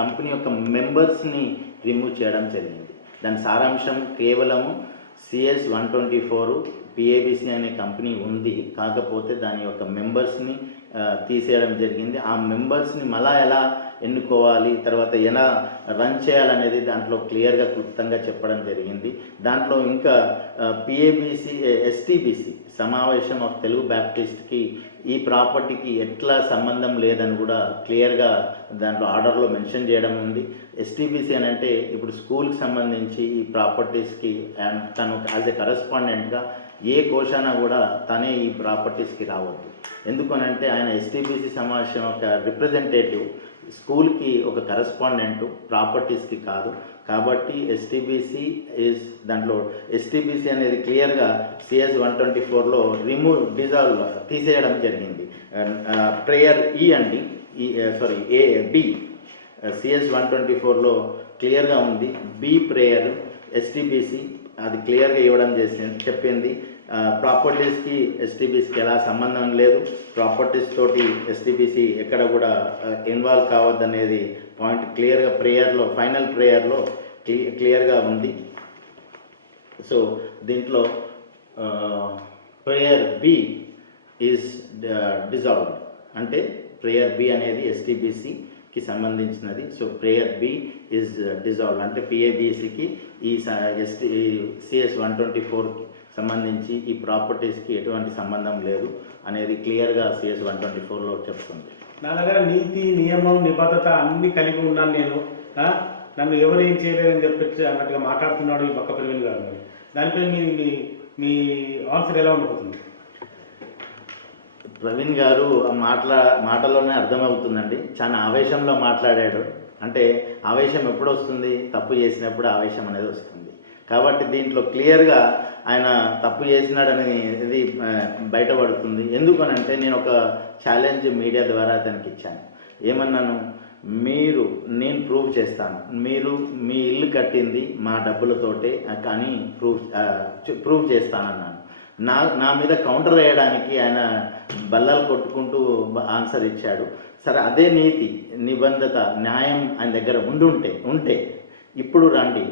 కంపెనీ యొక్క మెంబర్స్ని రిమూవ్ చేయడం జరిగింది. దాని సారాంశం కేవలము CS 124 పిఏబిసి అనే కంపెనీ ఉంది, కాకపోతే దాని యొక్క మెంబర్స్ని తీసేయడం జరిగింది. ఆ మెంబర్స్ని మళ్ళా ఎలా ఎన్నుకోవాలి, తర్వాత ఎలా రన్ చేయాలనేది దాంట్లో క్లియర్గా క్లుప్తంగా చెప్పడం జరిగింది. దాంట్లో ఇంకా పిఏబిసి STBC సమావేశం ఆఫ్ తెలుగు బ్యాప్టిస్ట్కి ఈ ప్రాపర్టీకి ఎట్లా సంబంధం లేదని కూడా క్లియర్గా దాంట్లో ఆర్డర్లో మెన్షన్ చేయడం ఉంది. STBC అని అంటే ఇప్పుడు స్కూల్కి సంబంధించి ఈ ప్రాపర్టీస్కి తను యాజ్ ఎ కరెస్పాండెంట్గా ఏ కోశాన కూడా తనే ఈ ప్రాపర్టీస్కి రావద్దు. ఎందుకనంటే ఆయన STBC సమావేశం ఒక రిప్రజెంటేటివ్, స్కూల్కి ఒక కరెస్పాండెంట్, ప్రాపర్టీస్కి కాదు. కాబట్టి దాంట్లో STBC అనేది క్లియర్గా CS 124లో డిజాల్వ్ తీసేయడం జరిగింది. ప్రేయర్ B CS 124లో క్లియర్గా ఉంది. B ప్రేయర్ STBC అది క్లియర్గా ఇవ్వడం చెప్పింది. ప్రాపర్టీస్కి STBCకి ఎలా సంబంధం లేదు, ప్రాపర్టీస్ తోటి STBC ఎక్కడ కూడా ఇన్వాల్వ్ కావద్దనేది పాయింట్ క్లియర్గా ఫైనల్ ప్రేయర్లో క్లియర్గా ఉంది. సో దీంట్లో ప్రేయర్ B ఈజ్ డిజాల్వ్డ్, అంటే ప్రేయర్ B అనేది STBCకి సంబంధించినది. So prayer B is dissolved అంటే పిఏబిసికి ఈ CS 124కి సంబంధించి ఈ ప్రాపర్టీస్కి ఎటువంటి సంబంధం లేదు అనేది క్లియర్గా CS 124లో చెప్తుంది. నా దగ్గర నీతి, నియమం, నిబద్ధత అన్నీ కలిగి ఉన్నాను నేను, నన్ను ఎవరు ఏం చేయలేదని చెప్పి అన్నట్టుగా మాట్లాడుతున్నాడు ఈ బక్క ప్రవీణ్ గారు. దానిపై మీ ఆన్సర్ ఎలా ఉండబోతుంది? ప్రవీణ్ గారు మాటలోనే అర్థమవుతుందండి, చాలా ఆవేశంలో మాట్లాడాడు. అంటే ఆవేశం ఎప్పుడు వస్తుంది? తప్పు చేసినప్పుడు ఆవేశం అనేది వస్తుంది. కాబట్టి దీంట్లో క్లియర్గా ఆయన తప్పు చేసినాడనేది బయటపడుతుంది. ఎందుకనంటే నేను ఒక ఛాలెంజ్ మీడియా ద్వారా అతనికి ఇచ్చాను. ఏమన్నాను? నేను ప్రూవ్ చేస్తాను, మీరు మీ ఇల్లు కట్టింది మా డబ్బులతోటే కానీ ప్రూవ్ చేస్తానన్నాను. నా మీద కౌంటర్ వేయడానికి ఆయన బల్లాలు కొట్టుకుంటూ ఆన్సర్ ఇచ్చాడు. సరే, అదే నీతి, నిబంధత, న్యాయం ఆయన దగ్గర ఉంటే ఇప్పుడు రండి,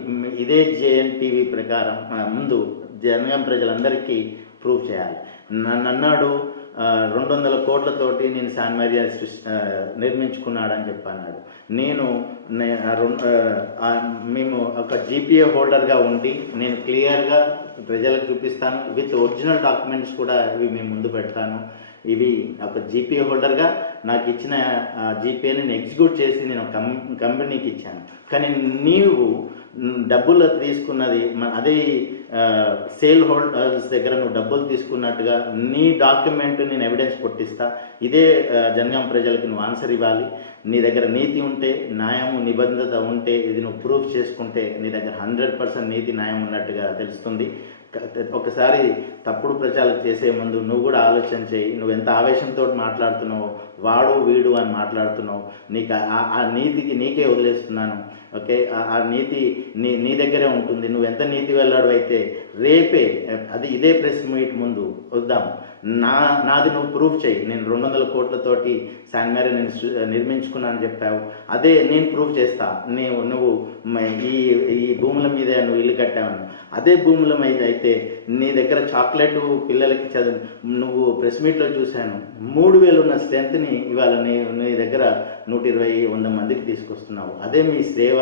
ఇదే JNTV ప్రకారం ముందు జనం ప్రజలందరికీ ప్రూవ్ చేయాలి. నన్ను అన్నాడు 200 కోట్లతోటి నేను శాన్ మరియా నిర్మించుకున్నాడని చెప్పన్నాడు. మేము ఒక GPA హోల్డర్గా ఉండి నేను క్లియర్గా ప్రజలకు చూపిస్తాను, విత్ ఒరిజినల్ డాక్యుమెంట్స్ కూడా ఇవి మేము ముందు పెడతాను. ఇవి ఒక జీపీఏ హోల్డర్గా నాకు ఇచ్చిన జీపీఏని నేను ఎగ్జిక్యూట్ చేసి నేను కంపెనీకి ఇచ్చాను. కానీ నీవు డబ్బులు తీసుకున్నది అదే సేల్ హోల్డర్స్ దగ్గర నువ్వు డబ్బులు తీసుకున్నట్టుగా నీ డాక్యుమెంట్ నేను ఎవిడెన్స్ పుట్టిస్తా. ఇదే జనగాం ప్రజలకి నువ్వు ఆన్సర్ ఇవ్వాలి. నీ దగ్గర నీతి ఉంటే, న్యాయము నిబంధత ఉంటే, ఇది నువ్వు ప్రూఫ్ చేసుకుంటే నీ దగ్గర 100% నీతి న్యాయం ఉన్నట్టుగా తెలుస్తుంది. ఒకసారి తప్పుడు ప్రచారం చేసే ముందు నువ్వు కూడా ఆలోచన చేయి. నువ్వు ఎంత ఆవేశంతో మాట్లాడుతున్నావు, వాడు వీడు అని మాట్లాడుతున్నావు. నీకు ఆ నీతికి నీకే వదిలేస్తున్నాను. ఓకే, ఆ నీతి నీ దగ్గరే ఉంటుంది. నువ్వు ఎంత నీతి వెళ్ళాడు అయితే రేపే ఇదే ప్రెస్ మీట్ ముందు వద్దాం. నాది నువ్వు ప్రూఫ్ చేయి. నేను 200 కోట్లతోటి శాన్ మేరీ నేను నిర్మించుకున్నా అని చెప్పావు. అదే నేను ప్రూఫ్ చేస్తా. నువ్వు ఈ భూముల మీద నువ్వు ఇల్లు కట్టావని. అదే భూముల మీద అయితే నీ దగ్గర చాక్లెట్ పిల్లలకి నువ్వు ప్రెస్ మీట్లో చూశాను. 3000 ఉన్న స్ట్రెంత్ని ఇవాళ నీ దగ్గర 120-100 మందికి తీసుకొస్తున్నావు. అదే మీ సేవ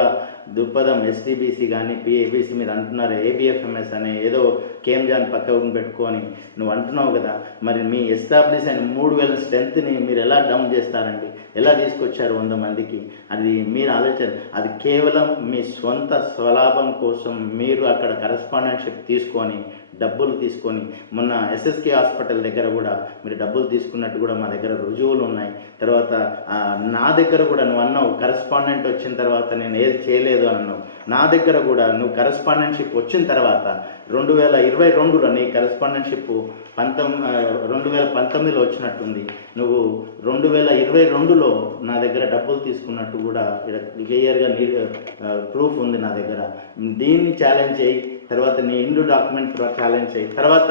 దృక్పథం. ఎస్టీబీసీ కానీ పిఏబీసీ మీరు అంటున్నారు, ఏబిఎఫ్ఎంఎస్ అనే ఏదో కేఎంజాన్ పక్కన పెట్టుకొని నువ్వు అంటున్నావు కదా. మరి మీ ఎస్టాబ్లిష్ అయిన 3000 స్ట్రెంత్ని మీరు ఎలా డౌన్ చేస్తారండి? ఎలా తీసుకొచ్చారు 100 మందికి? అది మీరు ఆలోచన. అది కేవలం మీ స్వంత స్వలాభం కోసం మీరు అక్కడ కరెస్పాండెంట్షిప్ తీసుకొని డబ్బులు తీసుకొని, మొన్న ఎస్ఎస్కే హాస్పిటల్ దగ్గర కూడా మీరు డబ్బులు తీసుకున్నట్టు కూడా మా దగ్గర రుజువులు ఉన్నాయి. తర్వాత నా దగ్గర కూడా నువ్వు అన్నావు కరెస్పాండెంట్ వచ్చిన తర్వాత నేను ఏది చేయలేదు అన్నావు. నా దగ్గర కూడా నువ్వు కరెస్పాండెంట్షిప్ వచ్చిన తర్వాత 2022లో నీ కరెస్పాండెంట్షిప్ 2019లో వచ్చినట్టుంది. నువ్వు 2022లో నా దగ్గర డబ్బులు తీసుకున్నట్టు కూడా క్లియర్గా ప్రూఫ్ ఉంది నా దగ్గర. దీన్ని ఛాలెంజ్ చేయి. తర్వాత నీ ఇండు డాక్యుమెంట్ ఛాలెంజ్ చేయి. తర్వాత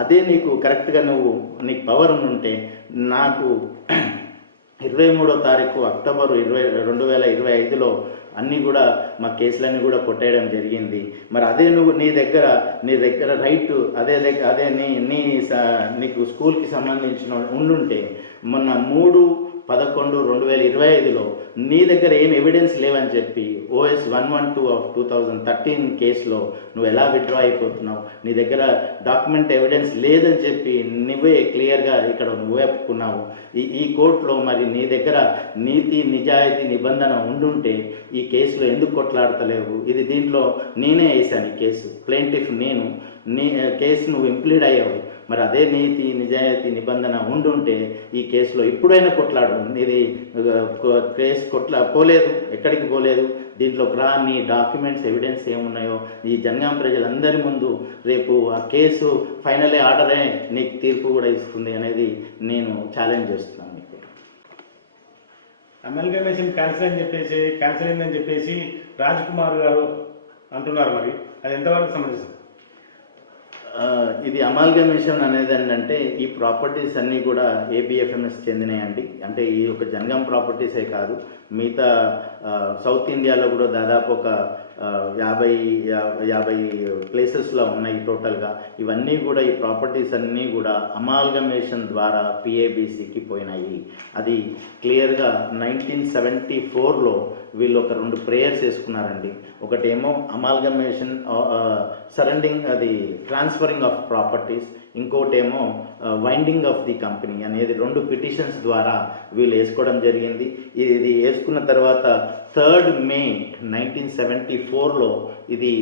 అదే నీకు కరెక్ట్గా నీకు పవర్ ఉంటే నాకు 23వ తారీఖు అక్టోబర్ 2025లో అన్నీ కూడా మా కేసులన్నీ కూడా కొట్టేయడం జరిగింది. మరి అదే నీ దగ్గర రైట్ అదే నీకు స్కూల్కి సంబంధించిన ఉండుంటే మొన్న 3/11/2025లో నీ దగ్గర ఏం ఎవిడెన్స్ లేవని చెప్పి OS 112 ఆఫ్ 2013 కేసులో నువ్వు ఎలా విత్డ్రా అయిపోతున్నావు? నీ దగ్గర డాక్యుమెంట్ ఎవిడెన్స్ లేదని చెప్పి నువ్వే క్లియర్గా ఇక్కడ నువ్వే ఒప్పుకున్నావు. ఈ కోర్టులో మరి నీ దగ్గర నీతి నిజాయితీ నిబంధన ఉండుంటే ఈ కేసులో ఎందుకు కొట్లాడతలేవు? దీంట్లో నేనే వేసాను ఈ కేసు. ప్లేంటిఫ్ నేను. నీ కేసు నువ్వు ఇంప్లీడ్ అయ్యావు. మరి అదే నీతి నిజాయితీ నిబంధన ఉండుంటే ఈ కేసులో ఇప్పుడైనా కొట్లాడు. ఇది కేసు పోలేదు, ఎక్కడికి పోలేదు. దీంట్లో నీ డాక్యుమెంట్స్ ఎవిడెన్స్ ఏమున్నాయో ఈ జనగాం ప్రజలందరి ముందు రేపు ఆ కేసు ఫైనల్ ఆర్డరే నీకు తీర్పు కూడా ఇస్తుంది అనేది నేను ఛాలెంజ్ చేస్తున్నాను మీకు. అమల్గమేషన్ క్యాన్సిల్ అయిందని చెప్పేసి రాజ్కుమార్ గారు అంటున్నారు. మరి అది ఎంతవరకు సమంజసం? ఇది అమాల్గమేషన్ అనేది ఏంటంటే ఈ ప్రాపర్టీస్ అన్నీ కూడా ఏబిఎఫ్ఎంఎస్ చెందినాయండి. అంటే ఈ ఒక జనగాం ప్రాపర్టీసే కాదు, మిగతా సౌత్ ఇండియాలో కూడా దాదాపు ఒక 50 ప్లేసెస్లో ఉన్నాయి టోటల్గా. ఇవన్నీ కూడా ఈ ప్రాపర్టీస్ అన్నీ కూడా అమాల్గమేషన్ ద్వారా పిఏబిసికి పోయినాయి. అది క్లియర్గా 1974లో వీళ్ళు ఒక 2 ప్రేయర్స్ వేసుకున్నారండి. ఒకటేమో amalgamation surrounding transferring of properties, ఇంకోటేమో వైండింగ్ ఆఫ్ ది కంపెనీ అనేది 2 పిటిషన్స్ ద్వారా వీళ్ళు వేసుకోవడం జరిగింది. ఇది వేసుకున్న తర్వాత 3rd May 1974లో ఇది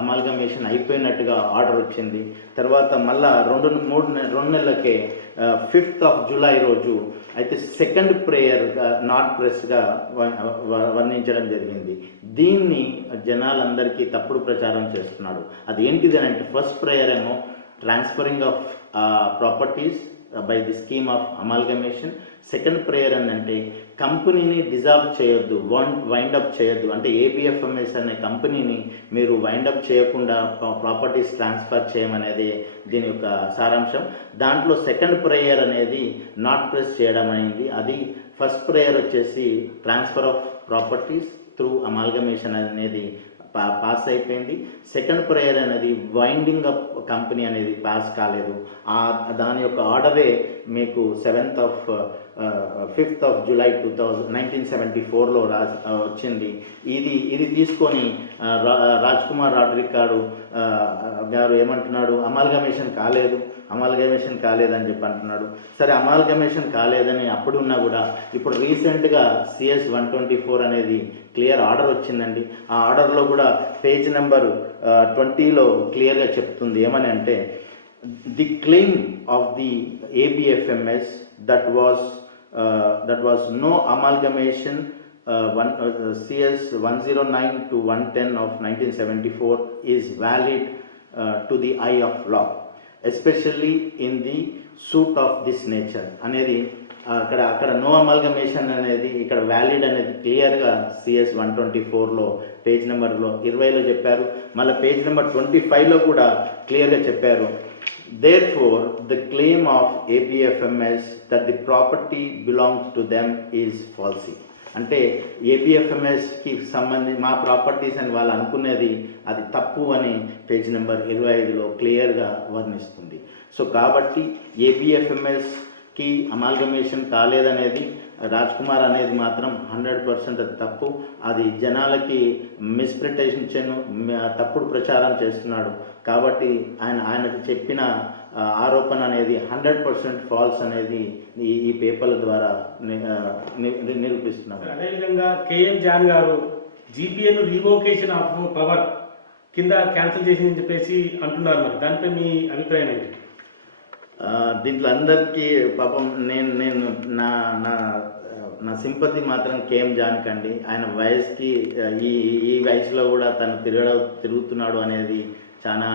అమాల్గమేషన్ అయిపోయినట్టుగా ఆర్డర్ వచ్చింది. తర్వాత మళ్ళా 2 నెలలకే 5th of July రోజు అయితే సెకండ్ ప్రేయర్గా నాట్ ప్రెస్గా వర్ణించడం జరిగింది. దీన్ని జనాలందరికీ తప్పుడు ప్రచారం చేస్తున్నాడు. అది ఏంటిది అంటే ఫస్ట్ ప్రేయర్ ఏమో transferring of properties by the scheme of amalgamation. Second prayer ఏంటంటే కంపెనీని డిజాల్వ్ చేయొద్దు, వైండప్ చేయొద్దు. అంటే ఏబిఎఫ్ఎంఎస్ అనే కంపెనీని మీరు వైండప్ చేయకుండా ప్రాపర్టీస్ ట్రాన్స్ఫర్ చేయమనేది దీని యొక్క సారాంశం. దాంట్లో సెకండ్ ప్రేయర్ అనేది నాట్ ప్రెస్ చేయడం అయింది. అది ఫస్ట్ ప్రేయర్ వచ్చేసి transfer of properties through amalgamation అనేది పాస్ అయిపోయింది. సెకండ్ ప్రేయర్ అనేది వైండింగ్ అప్ కంపెనీ అనేది పాస్ కాలేదు. దాని యొక్క ఆర్డరే మీకు 5th of July 1974లో వచ్చింది. ఇది తీసుకొని రాజ్ కుమార్ రాడ్రిక్ గారు ఏమంటున్నాడు, అమాల్గమేషన్ కాలేదని చెప్పి అంటున్నాడు. సరే, అమాల్గమేషన్ కాలేదని అప్పుడు ఉన్నా కూడా ఇప్పుడు రీసెంట్గా CS 124 అనేది క్లియర్ ఆర్డర్ వచ్చిందండి. ఆ ఆర్డర్లో కూడా పేజ్ నెంబర్ 20లో క్లియర్గా చెప్తుంది ఏమని అంటే, the claim of the ABFMS that was no amalgamation CS 109 to 110 of 1974 is valid to the eye of law, especially in the suit of this nature అనేది అక్కడ నో అమాల్గమేషన్ అనేది ఇక్కడ వ్యాలిడ్ అనేది క్లియర్గా CS 124లో పేజ్ నెంబర్లో 20లో చెప్పారు. మళ్ళీ page number 25లో కూడా క్లియర్గా చెప్పారు. Therefore, the claim of ABFMS that the property belongs to them is false. అంటే ABFMSకి సంబంధించి మా ప్రాపర్టీస్ అని వాళ్ళు అనుకునేది అది తప్పు అని పేజ్ నెంబర్ 25లో క్లియర్గా వర్ణిస్తుంది. సో కాబట్టి ABFMSకి అమాల్గమేషన్ కాలేదనేది రాజ్ కుమార్ అనేది మాత్రం 100% అది తప్పు. అది జనాలకి మిస్ప్రిటేషన్ తప్పుడు ప్రచారం చేస్తున్నాడు. కాబట్టి ఆయనకు చెప్పిన ఆరోపణ అనేది 100% ఫాల్స్ అనేది ఈ పేపర్ల ద్వారా నిరూపిస్తున్నారు. అదేవిధంగా KM జాన్ గారు GPAను రివోకేషన్ ఆఫ్ పవర్ కింద క్యాన్సిల్ చేసిందని చెప్పేసి అంటున్నారు. మరి దానిపై మీ అభిప్రాయం ఏంటి? దీంట్లో అందరికీ పాపం నేను నా సింపతి మాత్రం KM జాన్కి అండి. ఆయన వయసుకి ఈ వయసులో కూడా తను తిరుగుతున్నాడు అనేది చాలా,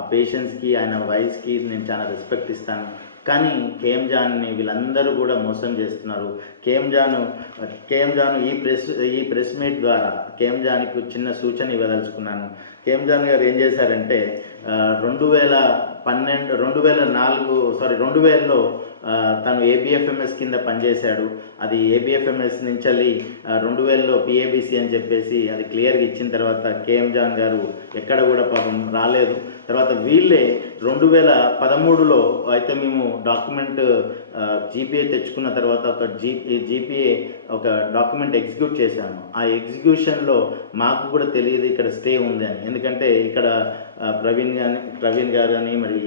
ఆ పేషెన్స్కి ఆయన వయసుకి నేను చాలా రెస్పెక్ట్ ఇస్తాను. కానీ KM జాన్ని వీళ్ళందరూ కూడా మోసం చేస్తున్నారు. KM జాను ఈ ప్రెస్ మీట్ ద్వారా KM జాన్కి చిన్న సూచన ఇవ్వదలుచుకున్నాను. KM జాన్ గారు ఏం చేశారంటే 2000లో తను ABFMS కింద పనిచేశాడు. అది ABFMS నుంచి 2000లో PABC అని చెప్పేసి అది క్లియర్గా ఇచ్చిన తర్వాత KM జాన్ గారు ఎక్కడ కూడా పాపం రాలేదు. తర్వాత వీళ్ళే 2013లో అయితే మేము డాక్యుమెంట్ GPA తెచ్చుకున్న తర్వాత ఒక GPA ఒక డాక్యుమెంట్ ఎగ్జిక్యూట్ చేశాము. ఆ ఎగ్జిక్యూషన్లో మాకు కూడా తెలియదు ఇక్కడ స్టే ఉంది అని. ఎందుకంటే ఇక్కడ ప్రవీణ్ గారు కానీ మరి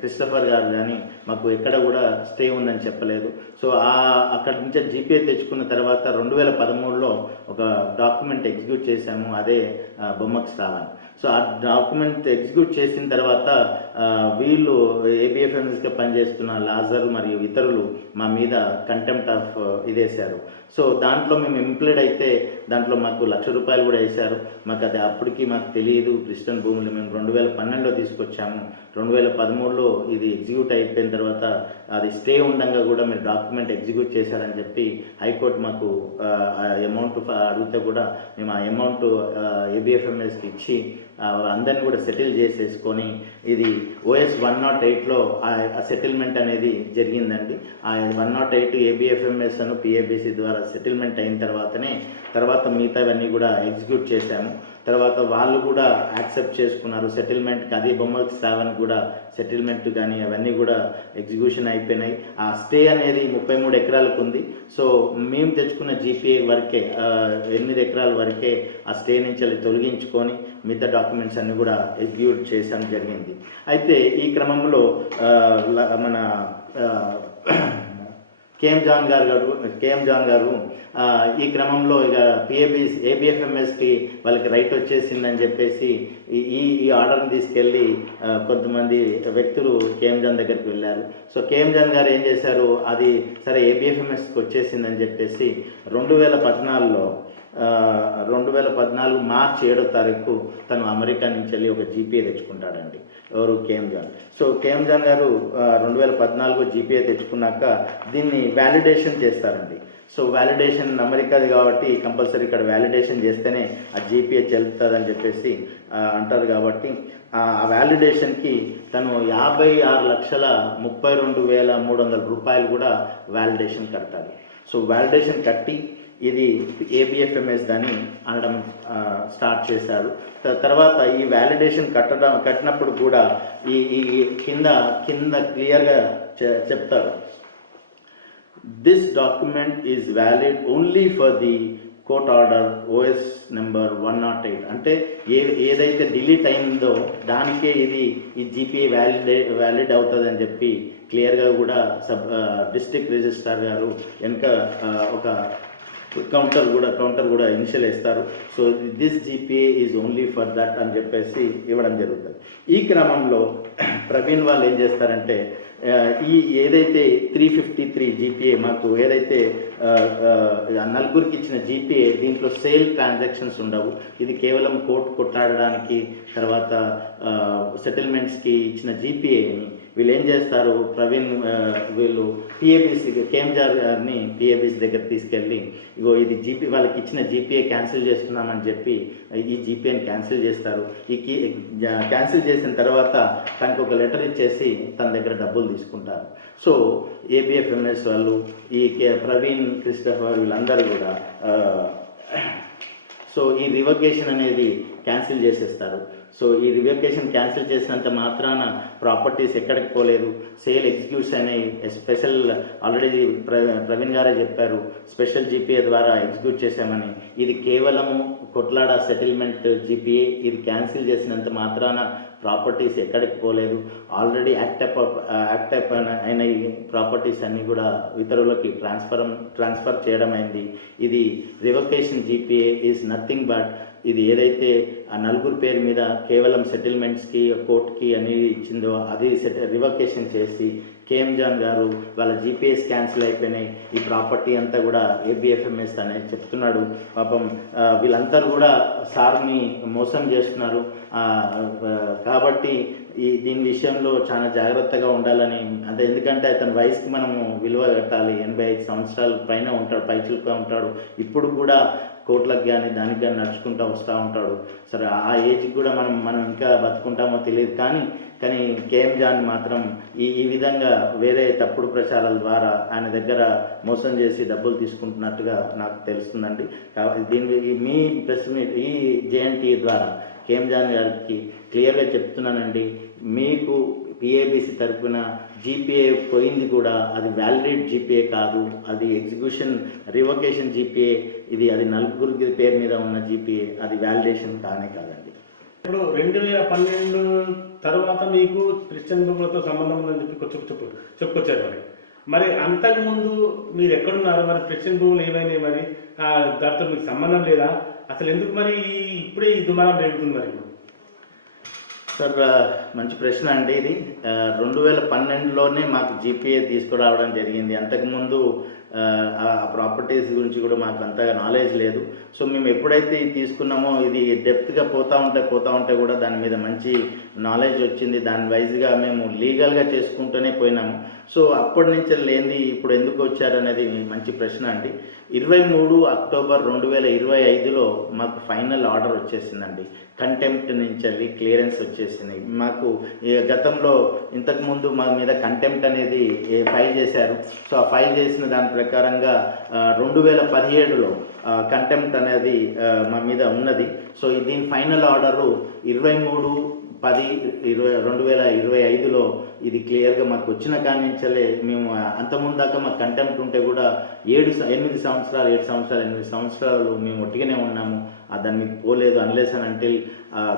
క్రిస్టఫర్ గారు కానీ మాకు ఎక్కడ కూడా స్టే ఉందని చెప్పలేదు. సో అక్కడి నుంచి GPA తెచ్చుకున్న తర్వాత 2013లో ఒక డాక్యుమెంట్ ఎగ్జిక్యూట్ చేశాము, అదే బొమ్మకు స్థావరం. సో ఆ డాక్యుమెంట్ ఎగ్జిక్యూట్ చేసిన తర్వాత వీళ్ళు ABFMSగా పనిచేస్తున్న లాజర్ మరియు ఇతరులు మా మీద కంటెంప్ట్ ఆఫ్ ఇదేశారు. సో దాంట్లో మేము ఎంప్లాయిడ్ అయితే దాంట్లో మాకు ₹1,00,000 కూడా వేశారు. మాకు అది అప్పటికి మాకు తెలియదు. క్రిస్టియన్ భూములు మేము 2012లో తీసుకొచ్చాము. 2013లో ఇది ఎగ్జిక్యూట్ అయిపోయిన తర్వాత అది స్టే ఉండగా కూడా మీరు డాక్యుమెంట్ ఎగ్జిక్యూట్ చేశారని చెప్పి హైకోర్టు మాకు అమౌంట్ అడిగితే కూడా మేము ఆ అమౌంట్ ABFMSకి ఇచ్చి అందరినీ కూడా సెటిల్ చేసేసుకొని ఇది OS 108లో ఆ సెటిల్మెంట్ అనేది జరిగిందండి. ఆ 108 ABFMS అను PABC ద్వారా సెటిల్మెంట్ అయిన తర్వాత మిగతావన్నీ కూడా ఎగ్జిక్యూట్ చేశాము. తర్వాత వాళ్ళు కూడా యాక్సెప్ట్ చేసుకున్నారు సెటిల్మెంట్కి. అది బొమ్మకి స్థావరానికి కూడా సెటిల్మెంట్ కానీ అవన్నీ కూడా ఎగ్జిక్యూషన్ అయిపోయినాయి. ఆ స్టే అనేది 33 ఎకరాలకు ఉంది. సో మేము తెచ్చుకున్న GPA వరకే 8 ఎకరాల వరకే ఆ స్టే నుంచి తొలగించుకొని మిగతా డాక్యుమెంట్స్ అన్నీ కూడా ఎగ్జిక్యూట్ చేయడం జరిగింది. అయితే ఈ క్రమంలో మన KM జాన్ గారు ఈ క్రమంలో ఇక ABFMSకి వాళ్ళకి రైట్ వచ్చేసిందని చెప్పేసి ఈ ఆర్డర్ని తీసుకెళ్ళి కొంతమంది వ్యక్తులు KM జాన్ దగ్గరికి వెళ్ళారు. సో KM జాన్ గారు ఏం చేశారు, అది సరే ABFMSకి వచ్చేసిందని చెప్పేసి 2014 మార్చి 7వ తారీఖు తను అమెరికా నుంచి వెళ్ళి ఒక GPA తెచ్చుకుంటాడండి. ఎవరు? KM John. So KM John గారు 2014 GPA తెచ్చుకున్నాక దీన్ని వ్యాలిడేషన్ చేస్తారండి. సో వ్యాలిడేషన్ అమెరికాది కాబట్టి కంపల్సరీ ఇక్కడ వ్యాలిడేషన్ చేస్తేనే ఆ GPA చెల్లుతుందని చెప్పేసి అంటారు. కాబట్టి ఆ వ్యాలిడేషన్కి తను ₹56,32,300 కూడా వ్యాలిడేషన్ కట్టాలి. సో వ్యాలిడేషన్ కట్టి ఇది ఏబిఎఫ్ఎంఎస్ అని అనడం స్టార్ట్ చేశారు. తర్వాత ఈ వ్యాలిడేషన్ కట్టినప్పుడు కూడా ఈ కింద క్లియర్గా చెప్తారు, this document is valid only for the court order OS number 108. అంటే ఏదైతే డిలీట్ అయిందో దానికే ఈ జీపీఏ వ్యాలిడ్ అవుతుంది అని చెప్పి క్లియర్గా కూడా డిస్ట్రిక్ట్ రిజిస్ట్రార్ గారు వెనుక ఒక కౌంటర్ కూడా ఇనిషియల్ ఇస్తారు. So this GPA is only for that అని చెప్పేసి ఇవ్వడం జరుగుతుంది. ఈ క్రమంలో ప్రవీణ్ వాళ్ళు ఏం చేస్తారంటే ఏదైతే 353 జీపీఏ మాకు ఏదైతే నలుగురికి ఇచ్చిన జీపీఏ, దీంట్లో సేల్ ట్రాన్సాక్షన్స్ ఉండవు. ఇది కేవలం కోర్టు కొట్లాడడానికి తర్వాత సెటిల్మెంట్స్కి ఇచ్చిన జీపీఏని వీళ్ళు ఏం చేస్తారు, ప్రవీణ్ వీళ్ళు పిఏబిసి కేఎంజార్ గారిని పిఏబిసి దగ్గర తీసుకెళ్ళి ఇగో ఇది వాళ్ళకి ఇచ్చిన జీపీఏ క్యాన్సిల్ చేస్తున్నామని చెప్పి ఈ జీపీఏని క్యాన్సిల్ చేస్తారు. క్యాన్సిల్ చేసిన తర్వాత తనకు ఒక లెటర్ ఇచ్చేసి తన దగ్గర డబ్బులు తీసుకుంటారు. సో ఏబిఎఫ్ఎంఎస్ వాళ్ళు ప్రవీణ్, క్రిస్టఫర్ వీళ్ళందరూ కూడా సో ఈ రివకేషన్ అనేది క్యాన్సిల్ చేసేస్తారు. సో ఈ రివకేషన్ క్యాన్సిల్ చేసినంత మాత్రాన ప్రాపర్టీస్ ఎక్కడికి పోలేదు, సేల్ ఎగ్జిక్యూట్స్ అనేవి స్పెషల్ ఆల్రెడీ ప్రవీణ్ గారే చెప్పారు, స్పెషల్ జీపీఏ ద్వారా ఎగ్జిక్యూట్ చేశామని. ఇది కేవలము కొట్లాడ సెటిల్మెంట్ జీపీఏ, ఇది క్యాన్సిల్ చేసినంత మాత్రాన ప్రాపర్టీస్ ఎక్కడికి పోలేదు. ఆల్రెడీ యాక్టప్ అయిన ప్రాపర్టీస్ అన్నీ కూడా ఇతరులకి ట్రాన్స్ఫర్ చేయడం అయింది. ఇది రివకేషన్ జీపీఏ ఈజ్ నథింగ్ బట్ ఇది ఏదైతే ఆ నలుగురు పేరు మీద కేవలం సెటిల్మెంట్స్కి కోర్టుకి అనేది ఇచ్చిందో అది రివకేషన్ చేసి కేఎంజాన్ గారు వాళ్ళ జీపీఎస్ క్యాన్సిల్ అయిపోయినాయి, ఈ ప్రాపర్టీ అంతా కూడా ఏబిఎఫ్ఎంఎస్ అనేది చెప్తున్నాడు. పాపం వీళ్ళందరూ కూడా సార్ని మోసం చేస్తున్నారు. కాబట్టి దీని విషయంలో చాలా జాగ్రత్తగా ఉండాలని, అంటే ఎందుకంటే అతని వయసుకి మనము విలువ కట్టాలి. 85 సంవత్సరాల పైన ఉంటాడు, పైచులుగా ఉంటాడు. ఇప్పుడు కూడా కోర్టులకు కానీ దానికి కానీ నడుచుకుంటూ వస్తూ ఉంటాడు. సరే ఆ ఏజ్కి కూడా మనం ఇంకా బతుకుంటామో తెలియదు. కానీ కేఎంజాన్ మాత్రం ఈ విధంగా వేరే తప్పుడు ప్రచారాల ద్వారా ఆయన దగ్గర మోసం చేసి డబ్బులు తీసుకుంటున్నట్టుగా నాకు తెలుస్తుందండి. దీని మీ ప్రెస్ మీట్ ఈ జేఎన్టీ ద్వారా కేఎంజాన్ గారికి క్లియర్గా చెప్తున్నానండి, మీకు పిఏబిసి తరఫున జీపీఏ పోయింది కూడా అది వ్యాలిడేట్ జీపీఏ కాదు, అది ఎగ్జిక్యూషన్ రివకేషన్ జీపీఏ. అది నలుగురికి పేరు మీద ఉన్న జీపీఏ, అది వ్యాలిడేషన్ కాదండి. ఇప్పుడు 2012 తర్వాత మీకు క్రిస్టియన్ భూములతో సంబంధం ఉందని చెప్పి చెప్పుకొచ్చారు. మరి అంతకుముందు మీరు ఎక్కడున్నారు, మరి క్రిస్టియన్ భూములు ఏమైనాయి, మరి దాంతో మీకు సంబంధం లేదా, అసలు ఎందుకు మరి ఇప్పుడే ఈ దుమారం రేగుతుంది? మరి సార్ మంచి ప్రశ్న అండి. ఇది 2012లోనే మాకు జీపీఏ తీసుకురావడం జరిగింది. అంతకుముందు ఆ ప్రాపర్టీస్ గురించి కూడా మాకు అంతగా నాలెడ్జ్ లేదు. సో మేము ఎప్పుడైతే తీసుకున్నామో ఇది డెప్త్గా పోతూ ఉంటే కూడా దాని మీద మంచి నాలెడ్జ్ వచ్చింది. దాని వైజ్గా మేము లీగల్గా చేసుకుంటూనే పోయినాము. సో అప్పటి నుంచి లేనిది ఇప్పుడు ఎందుకు వచ్చారనేది మంచి ప్రశ్న అండి. 23 అక్టోబర్ 2025లో మాకు ఫైనల్ ఆర్డర్ వచ్చేసిందండి. కంటెంప్ట్ నుంచి క్లియరెన్స్ వచ్చేసింది. మాకు గతంలో ఇంతకుముందు మా మీద కంటెంప్ట్ అనేది ఫైల్ చేశారు. సో ఆ ఫైల్ చేసిన దాని ప్రకారంగా 2017లో కంటెంప్ట్ అనేది మా మీద ఉన్నది. సో దీని ఫైనల్ ఆర్డరు 23/10/2025లో ఇది క్లియర్గా మాకు వచ్చిన కాడి నుంచే మేము అంతకుముందు దాకా మాకు కంటెంప్ట్ ఉంటే కూడా 7 సంవత్సరాలు మేము ఒట్టిగానే ఉన్నాము. దాని మీద పోలేదు. అన్లెస్ అండ్ అంటిల్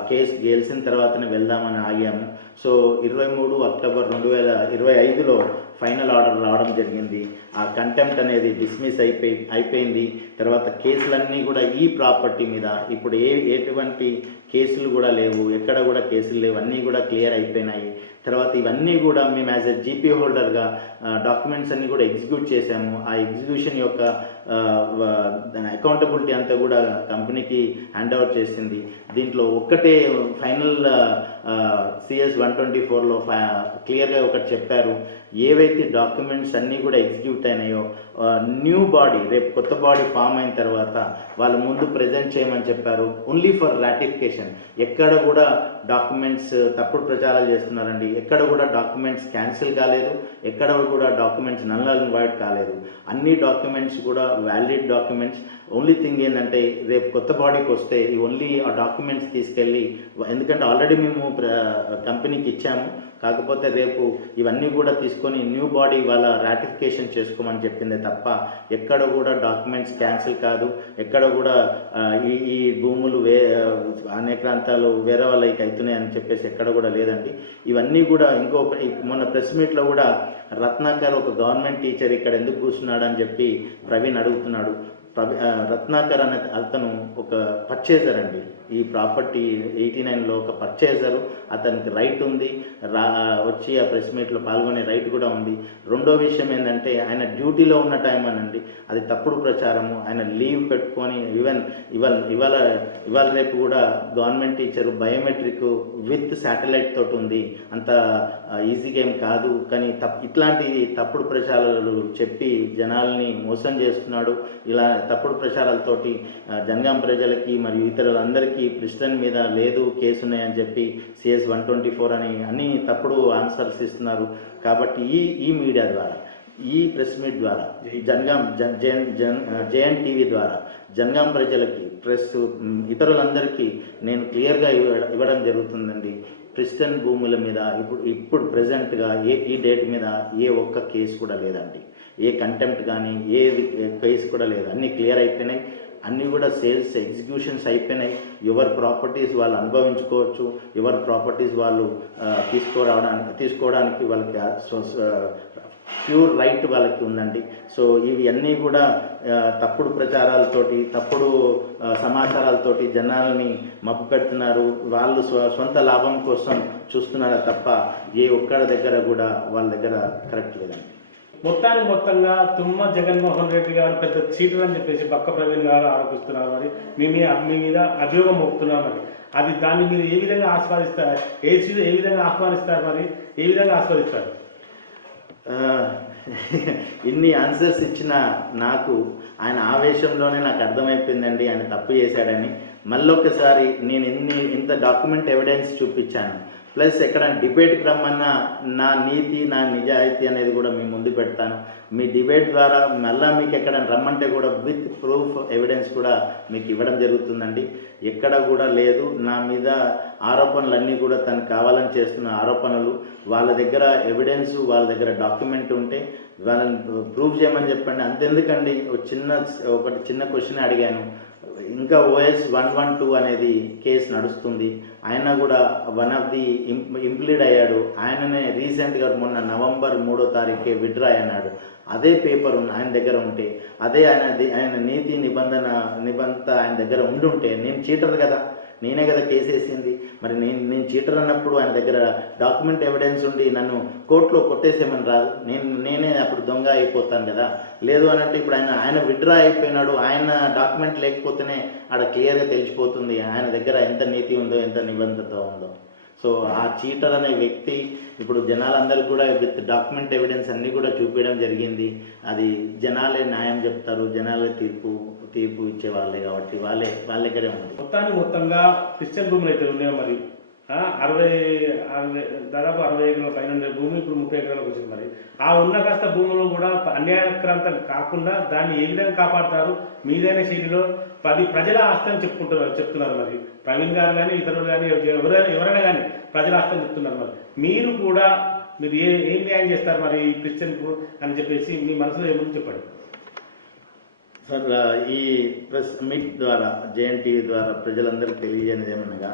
కేసు గెలిచిన తర్వాతనే వెళ్దామని ఆగాము. సో 23 అక్టోబర్ 2025లో ఫైనల్ ఆర్డర్ రావడం జరిగింది. ఆ కంటెంప్ట్ అనేది డిస్మిస్ అయిపోయింది. తర్వాత కేసులన్నీ కూడా ఈ ప్రాపర్టీ మీద ఇప్పుడు ఎటువంటి కేసులు కూడా లేవు, ఎక్కడ కూడా కేసులు లేవు, అన్నీ కూడా క్లియర్ అయిపోయినాయి. తర్వాత ఇవన్నీ కూడా మేము యాజ్ ఎ జీపీ హోల్డర్గా డాక్యుమెంట్స్ అన్నీ కూడా ఎగ్జిక్యూట్ చేశాము. ఆ ఎగ్జిక్యూషన్ యొక్క అకౌంటబిలిటీ అంతా కూడా కంపెనీకి హ్యాండ్ ఓవర్ చేసింది. దీంట్లో ఒక్కటే ఫైనల్ CS 124లో క్లియర్గా ఒకటి చెప్పారు. ఏవైతే డాక్యుమెంట్స్ అన్నీ కూడా ఎగ్జిక్యూట్ అయినాయో న్యూ బాడీ రేపు కొత్త బాడీ ఫామ్ అయిన తర్వాత వాళ్ళు ముందు ప్రజెంట్ చేయమని చెప్పారు. Only for ratification. ఎక్కడ కూడా డాక్యుమెంట్స్ తప్పుడు ప్రచారాలు చేస్తున్నారండి. ఎక్కడ కూడా డాక్యుమెంట్స్ క్యాన్సిల్ కాలేదు, ఎక్కడ కూడా డాక్యుమెంట్స్ నల్ అండ్ వాయిడ్ కాలేదు. అన్ని డాక్యుమెంట్స్ కూడా వ్యాలిడ్ డాక్యుమెంట్స్. ఓన్లీ థింగ్ ఏంటంటే రేపు కొత్త బాడీకి వస్తే ఈ ఓన్లీ ఆ డాక్యుమెంట్స్ తీసుకెళ్ళి, ఎందుకంటే ఆల్రెడీ మేము కంపెనీకి ఇచ్చాము, కాకపోతే రేపు ఇవన్నీ కూడా తీసుకొని న్యూ బాడీ వాళ్ళ రాటిఫికేషన్ చేసుకోమని చెప్పిందే తప్ప ఎక్కడ కూడా డాక్యుమెంట్స్ క్యాన్సిల్ కాదు. ఎక్కడ కూడా ఈ భూములు అనేక ప్రాంతాలు వేరే వాళ్ళకి అవుతున్నాయి అని చెప్పేసి ఎక్కడ కూడా లేదండి. ఇవన్నీ కూడా మొన్న ప్రెస్ మీట్లో కూడా రత్నాకర్ ఒక గవర్నమెంట్ టీచర్ ఇక్కడ ఎందుకు కూర్చున్నాడు అని చెప్పి ప్రవీణ్ అడుగుతున్నాడు. రత్నాకర్ అనే అతను ఒక పర్చేజర్ అండి. ఈ ప్రాపర్టీ 89లో ఒక పర్చేజరు. అతనికి రైట్ ఉంది, వచ్చి ఆ ప్రెస్ మీట్లో పాల్గొనే రైట్ కూడా ఉంది. రెండో విషయం ఏంటంటే ఆయన డ్యూటీలో ఉన్న టైం అనండి, అది తప్పుడు ప్రచారము. ఆయన లీవ్ పెట్టుకొని ఇవాళ రేపు కూడా government teacher biometric with satellite తోటి ఉంది. అంత ఈజీగా ఏం కాదు. కానీ ఇట్లాంటి తప్పుడు ప్రచారాలు చెప్పి జనాల్ని మోసం చేస్తున్నాడు. ఇలా తప్పుడు ప్రచారాలతోటి జనగాం ప్రజలకి మరియు ఇతరులందరికీ ప్రిస్టన్ మీద లేదు కేసు ఉన్నాయని చెప్పి CS 124 అని అన్ని తప్పుడు ఆన్సర్స్ ఇస్తున్నారు. కాబట్టి ఈ మీడియా ద్వారా, ఈ ప్రెస్ మీట్ ద్వారా, జనగాం జేఎన్ టీవీ ద్వారా జనగాం ప్రజలకి ఇతరులందరికీ నేను క్లియర్గా ఇవ్వడం జరుగుతుందండి. ప్రిస్టన్ భూముల మీద ఇప్పుడు ప్రజెంట్గా ఈ డేట్ మీద ఏ ఒక్క కేసు కూడా లేదండి. ఏ కంటెంప్ట్ కానీ ఏ కేసు కూడా లేదు. అన్నీ క్లియర్ అయిపోయినాయి. అన్నీ కూడా సేల్స్ ఎగ్జిక్యూషన్స్ అయిపోయినాయి. ఎవరి ప్రాపర్టీస్ వాళ్ళు అనుభవించుకోవచ్చు, ఎవరి ప్రాపర్టీస్ వాళ్ళు తీసుకోవడానికి వాళ్ళకి ప్యూర్ రైట్ వాళ్ళకి ఉందండి. సో ఇవి అన్నీ కూడా తప్పుడు ప్రచారాలతోటి, తప్పుడు సమాచారాలతోటి జనాల్ని మభ్య పెడుతున్నారు. వాళ్ళు సొంత లాభం కోసం చూస్తున్నారా తప్ప ఏ ఒక్కడి దగ్గర కూడా వాళ్ళ దగ్గర కరెక్ట్ లేదండి. మొత్తంగా తుమ్మ జగన్మోహన్ రెడ్డి గారు పెద్ద చీటర్ అని చెప్పేసి పక్క ప్రవీణ్ గారు ఆరోపిస్తున్నారు. మరి మీ మీద అభియోగం మోపుతున్నారు. మరి అది దాన్ని మీరు ఏ విధంగా ఆస్వాదిస్తారు? ఏ విధంగా ఆహ్వానిస్తారు? మరి ఏ విధంగా ఆస్వాదిస్తారు? ఇన్ని ఆన్సర్స్ ఇచ్చిన నాకు ఆయన ఆవేశంలోనే నాకు అర్థమైపోయిందండి ఆయన తప్పు చేశాడని. మళ్ళొకసారి నేను ఇంత డాక్యుమెంట్ ఎవిడెన్స్ చూపించాను. ప్లస్ ఎక్కడ డిబేట్కి రమ్మన్నా నా నీతి, నా నిజాయితీ అనేది కూడా మీ ముందు పెడతాను. మీ డిబేట్ ద్వారా మళ్ళీ మీకు ఎక్కడ రమ్మంటే కూడా విత్ ప్రూఫ్ ఎవిడెన్స్ కూడా మీకు ఇవ్వడం జరుగుతుందండి. ఎక్కడ కూడా లేదు. నా మీద ఆరోపణలన్నీ కూడా తను కావాలని చేస్తున్న ఆరోపణలు. వాళ్ళ దగ్గర ఎవిడెన్స్, వాళ్ళ దగ్గర డాక్యుమెంట్ ఉంటే వాళ్ళని ప్రూఫ్ చేయమని చెప్పండి. అంతెందుకండి, ఒకటి చిన్న క్వశ్చన్ అడిగాను. ఇంకా OS 112 అనేది కేసు నడుస్తుంది. ఆయన కూడా వన్ ఆఫ్ ది ఇంప్లీడ్ అయ్యాడు. ఆయననే రీసెంట్గా మొన్న November 3 విత్డ్రా అయ్యాడు. అదే పేపర్ ఆయన దగ్గర ఉంటే, అదే ఆయన నీతి నిబంధన ఆయన దగ్గర ఉండుంటే, నేను చీటర్ కదా, నేనే కదా కేసు వేసింది. మరి నేను చీటర్ అన్నప్పుడు ఆయన దగ్గర డాక్యుమెంట్ ఎవిడెన్స్ ఉండి నన్ను కోర్టులో కొట్టేసేమని రాదు. నేనే అప్పుడు దొంగ అయిపోతాను కదా. లేదు అని అంటే ఇప్పుడు ఆయన విత్డ్రా అయిపోయినాడు. ఆయన డాక్యుమెంట్ లేకపోతేనే ఆడ క్లియర్గా తెలిసిపోతుంది ఆయన దగ్గర ఎంత నీతి ఉందో, ఎంత నిబంధత ఉందో. సో ఆ చీటర్ అనే వ్యక్తి ఇప్పుడు జనాలందరికీ కూడా విత్ డాక్యుమెంట్ ఎవిడెన్స్ అన్నీ కూడా చూపించడం జరిగింది. అది జనాలే న్యాయం చెప్తారు, జనాలే తీర్పు ఇచ్చే వాళ్ళే కాబట్టి వాళ్ళ దగ్గరే ఉంది. మొత్తంగా క్రిస్టియన్ భూములు అయితే ఉన్నాయో మరి 60 ఎకరాల పైన ఉండే భూమి ఇప్పుడు 30 ఎకరాలకు వచ్చింది. మరి ఆ ఉన్న కాస్త భూములు కూడా అన్యాయక్రాంతం కాకుండా దాన్ని ఏ విధంగా కాపాడతారు? మీదైన శైలిలో ప్రజల ఆస్తి అని చెప్తున్నారు. మరి ప్రవీణ్ గారు కానీ ఇతరులు కానీ ఎవరైనా కానీ ప్రజల ఆస్తి అని చెప్తున్నారు. మరి మీరు ఏం న్యాయం చేస్తారు మరి క్రిస్టియన్ అని చెప్పేసి మీ మనసులో ఏముంది చెప్పండి సార్. ఈ ప్రెస్ మీట్ ద్వారా, JNTV ద్వారా ప్రజలందరికీ తెలియజేయనిది ఏమనగా,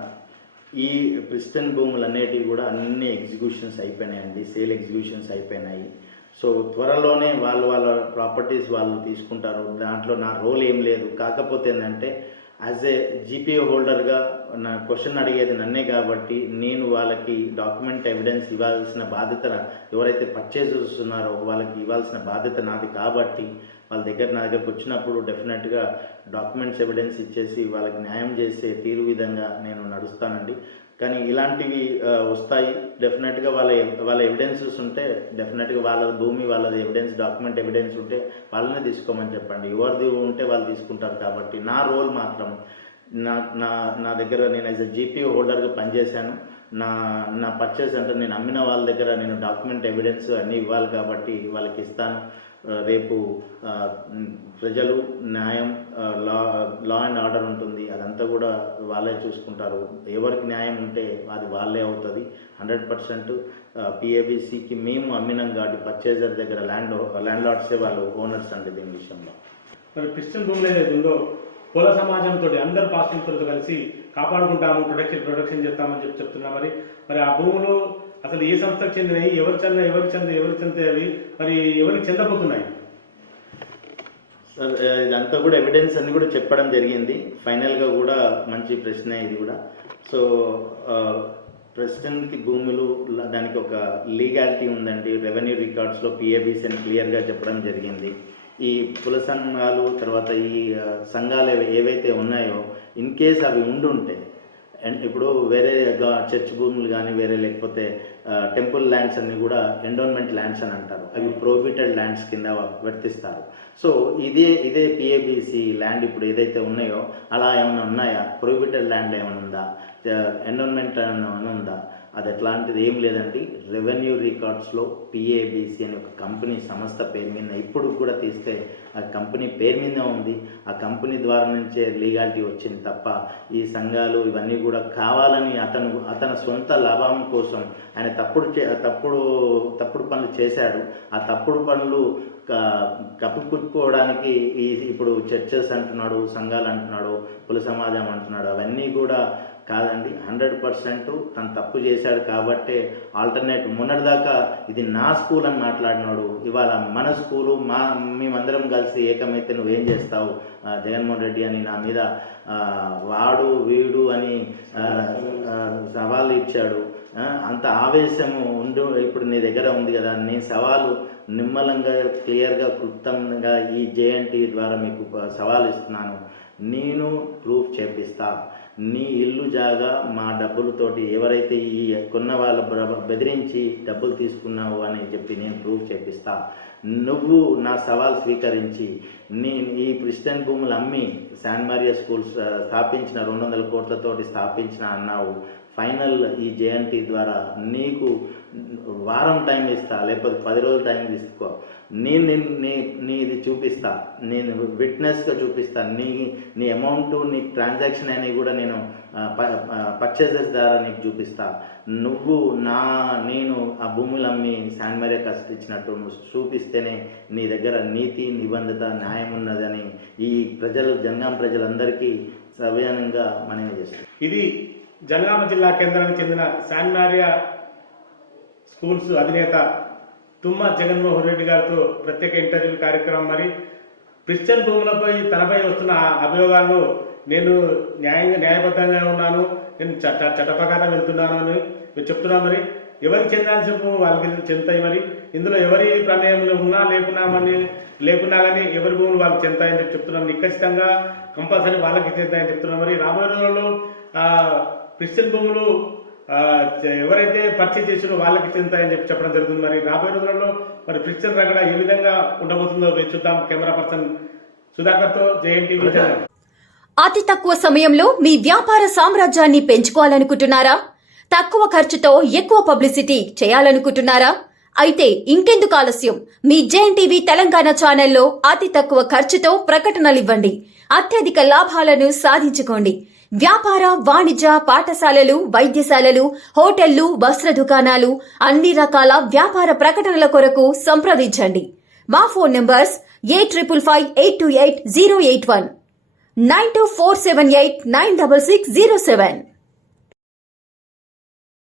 ఈ ప్రిస్టన్ భూములు అనేటివి కూడా అన్ని ఎగ్జిక్యూషన్స్ అయిపోయినాయండి. సేల్ ఎగ్జిక్యూషన్స్ అయిపోయినాయి. సో త్వరలోనే వాళ్ళ ప్రాపర్టీస్ వాళ్ళు తీసుకుంటారు. దాంట్లో నా రోల్ ఏం లేదు. కాకపోతే ఏంటంటే యాజ్ ఏ GPA హోల్డర్గా నా క్వశ్చన్ అడిగేది నన్నే కాబట్టి నేను వాళ్ళకి డాక్యుమెంట్ ఎవిడెన్స్ ఇవ్వాల్సిన బాధ్యత, ఎవరైతే పర్చేజర్స్ ఉన్నారో వాళ్ళకి ఇవ్వాల్సిన బాధ్యత నాది కాబట్టి నా దగ్గరకు వచ్చినప్పుడు డెఫినెట్గా డాక్యుమెంట్స్ ఎవిడెన్స్ ఇచ్చేసి వాళ్ళకి న్యాయం చేసే తీరు విధంగా నేను నడుస్తానండి. కానీ ఇలాంటివి వస్తాయి. డెఫినెట్గా వాళ్ళ ఎవిడెన్సెస్ ఉంటే డెఫినెట్గా వాళ్ళ భూమి వాళ్ళది ఎవిడెన్స్ డాక్యుమెంట్ ఎవిడెన్స్ ఉంటే వాళ్ళనే తీసుకోమని చెప్పండి. ఎవరిది ఉంటే వాళ్ళు తీసుకుంటారు. కాబట్టి నా రోల్ మాత్రం నా దగ్గర నేను యాజ్ ఎ జీపీఓ హోల్డర్గా పనిచేశాను. నా పర్చేస్ అంటే నేను అమ్మిన వాళ్ళ దగ్గర నేను డాక్యుమెంట్ ఎవిడెన్స్ అన్నీ ఇవ్వాలి కాబట్టి వాళ్ళకి ఇస్తాను. రేపు ప్రజలు న్యాయం లా అండ్ ఆర్డర్ ఉంటుంది, అదంతా కూడా వాళ్ళే చూసుకుంటారు. ఎవరికి న్యాయం ఉంటే అది వాళ్ళే అవుతుంది. 100% పిఏబిసికి మేము అమ్మినాం కాబట్టి పర్చేజర్ దగ్గర ల్యాండ్ లార్డ్సే వాళ్ళు ఓనర్స్ అండి దీని విషయంలో. మరి క్రిస్టియన్ భూములు ఏదైతే ఉందో కుల సమాజంతో అందరు పాస్టర్లతో కలిసి కాపాడుకుంటాము, ప్రొటెక్షన్ చేస్తామని చెప్తున్నా. మరి ఆ భూములు అసలు ఏ సంస్థకు చెందినవి, ఎవరికి చెందినవి, మరి ఎవరికి చెందబోతున్నాయి? సార్ ఇదంతా కూడా ఎవిడెన్స్ అన్ని కూడా చెప్పడం జరిగింది. ఫైనల్గా కూడా మంచి ప్రశ్న ఇది కూడా. సో ప్రెసిడెంట్కి భూములు దానికి ఒక లీగాలిటీ ఉందండి. రెవెన్యూ రికార్డ్స్లో పిఏబిసి అని క్లియర్గా చెప్పడం జరిగింది. ఈ కుల సంఘాలు తర్వాత ఈ సంఘాలు ఏవైతే ఉన్నాయో ఇన్ కేస్ అవి ఉండుంటే అండ్ ఇప్పుడు వేరే చర్చ్ భూములు కానీ వేరే లేకపోతే టెంపుల్ ల్యాండ్స్ అన్ని కూడా ఎండోన్మెంట్ ల్యాండ్స్ అని అంటారు. అవి ప్రొహిబిటెడ్ ల్యాండ్స్ కింద వర్తిస్తారు. సో ఇదే పిఏబిసి ల్యాండ్ ఇప్పుడు ఏదైతే ఉన్నాయో అలా ఏమైనా ఉన్నాయా? ప్రొహిబిటెడ్ ల్యాండ్ ఏమైనా ఉందా? ఎండోన్మెంట్ ఏమైనా ఉందా? అది ఎట్లాంటిది ఏం లేదండి. రెవెన్యూ రికార్డ్స్లో పిఏబిసి అనే ఒక కంపెనీ సంస్థ పేరు మీద ఇప్పుడు కూడా తీస్తే ఆ కంపెనీ పేరు మీద ఉంది. ఆ కంపెనీ ద్వారా నుంచే లీగాలిటీ వచ్చింది తప్ప ఈ సంఘాలు ఇవన్నీ కూడా కావాలని అతని సొంత లాభం కోసం ఆయన తప్పుడు పనులు చేశాడు. ఆ తప్పుడు పనులు కప్పిపుచ్చుకోవడానికి ఇప్పుడు చర్చెస్ అంటున్నాడు, సంఘాలు అంటున్నాడు, కుల సమాజం అంటున్నాడు. అవన్నీ కూడా కాదండి. 100% తను తప్పు చేశాడు కాబట్టే ఆల్టర్నేట్ మొన్నటిదాకా ఇది నా స్కూల్ అని మాట్లాడినాడు. ఇవాళ మన స్కూలు మేమందరం కలిసి ఏకమైతే నువ్వేం చేస్తావు జగన్మోహన్ రెడ్డి అని నా మీద వాడు వీడు అని సవాళ్ళు ఇచ్చాడు. అంత ఆవేశము ఇప్పుడు నీ దగ్గర ఉంది కదా, నీ సవాలు నిమ్మలంగా క్లియర్గా క్లుప్తంగా ఈ జేఎన్టీ ద్వారా మీకు సవాలు ఇస్తున్నాను. నేను ప్రూఫ్ చేపిస్తా. నీ ఇల్లు జాగా మా డబ్బులతోటి ఎవరైతే ఈ కొన్న వాళ్ళ బెదిరించి డబ్బులు తీసుకున్నావు అని చెప్పి నేను ప్రూఫ్ చేపిస్తా. నువ్వు నా సవాల్ స్వీకరించి ఈ క్రిస్టియన్ భూములు అమ్మి శాన్ మారియా స్కూల్స్ స్థాపించిన 200 కోట్లతోటి స్థాపించిన అన్నావు. ఫైనల్ ఈ జేఎన్టీ ద్వారా నీకు వారం టైం ఇస్తా, లేకపోతే 10 రోజులు టైం తీసుకో. ఇది చూపిస్తా, నేను విట్నెస్గా చూపిస్తా. నీ అమౌంట్ నీ ట్రాన్సాక్షన్ అనేవి కూడా నేను పర్చేజెస్ ద్వారా నీకు చూపిస్తా. నేను ఆ భూములు అమ్మి శాన్ మారియా కష్టించినట్టు నువ్వు చూపిస్తేనే నీ దగ్గర నీతి నిబంధత న్యాయం ఉన్నదని ఈ జనగామ ప్రజలందరికీ సవ్యానంగా మనవి చేస్తాం. ఇది జనగామ జిల్లా కేంద్రానికి చెందిన శాన్ మారియా స్కూల్స్ అధినేత తుమ్మ జగన్మోహన్ రెడ్డి గారితో ప్రత్యేక ఇంటర్వ్యూ కార్యక్రమం. మరి క్రిస్టియన్ భూములపై తనపై వస్తున్న అభియోగాలను నేను న్యాయబద్ధంగా ఉన్నాను, నేను చట్ట ప్రకారం వెళ్తున్నాను అని మీరు చెప్తున్నాను. మరి ఎవరికి చెందాల్సిన భూమి వాళ్ళకి చెందుతాయి. మరి ఇందులో ఎవరి ప్రమేయంలో లేకున్నా కానీ ఎవరి భూములు వాళ్ళకి చెందుతాయని చెప్తున్నాను. నిఖచ్చితంగా కంపల్సరీ వాళ్ళకి చెందుతాయని చెప్తున్నాను. మరి రాబోయే రోజుల్లో క్రిస్టియన్ భూములు ఎవరైతే పర్చేజ్ చేసినో వాళ్ళకి చెందుతాయని చెప్పడం జరుగుతుంది. మరి రాబోయే రోజులలో మరి క్రిస్టియన్ రగడ ఏ విధంగా ఉండబోతుందో చూద్దాం. కెమెరా పర్సన్ సుధాకర్తో జేఎన్టీవీ. అతి తక్కువ సమయంలో మీ వ్యాపార సామ్రాజ్యాన్ని పెంచుకోవాలనుకుంటున్నారా? తక్కువ ఖర్చుతో ఎక్కువ పబ్లిసిటీ చేయాలనుకుంటున్నారా? అయితే ఇంకెందుకు ఆలస్యం? మీ జేఎన్టీవీ తెలంగాణ ఛానల్లో అతి తక్కువ ఖర్చుతో ప్రకటనలివ్వండి. అత్యధిక లాభాలను సాధించుకోండి. వ్యాపార వాణిజ్య పాఠశాలలు, వైద్యశాలలు, హోటళ్లు, వస్త్ర దుకాణాలు, అన్ని రకాల వ్యాపార ప్రకటనల కొరకు సంప్రదించండి. మా ఫోన్ నంబర్స్ 8558288081 9247896607.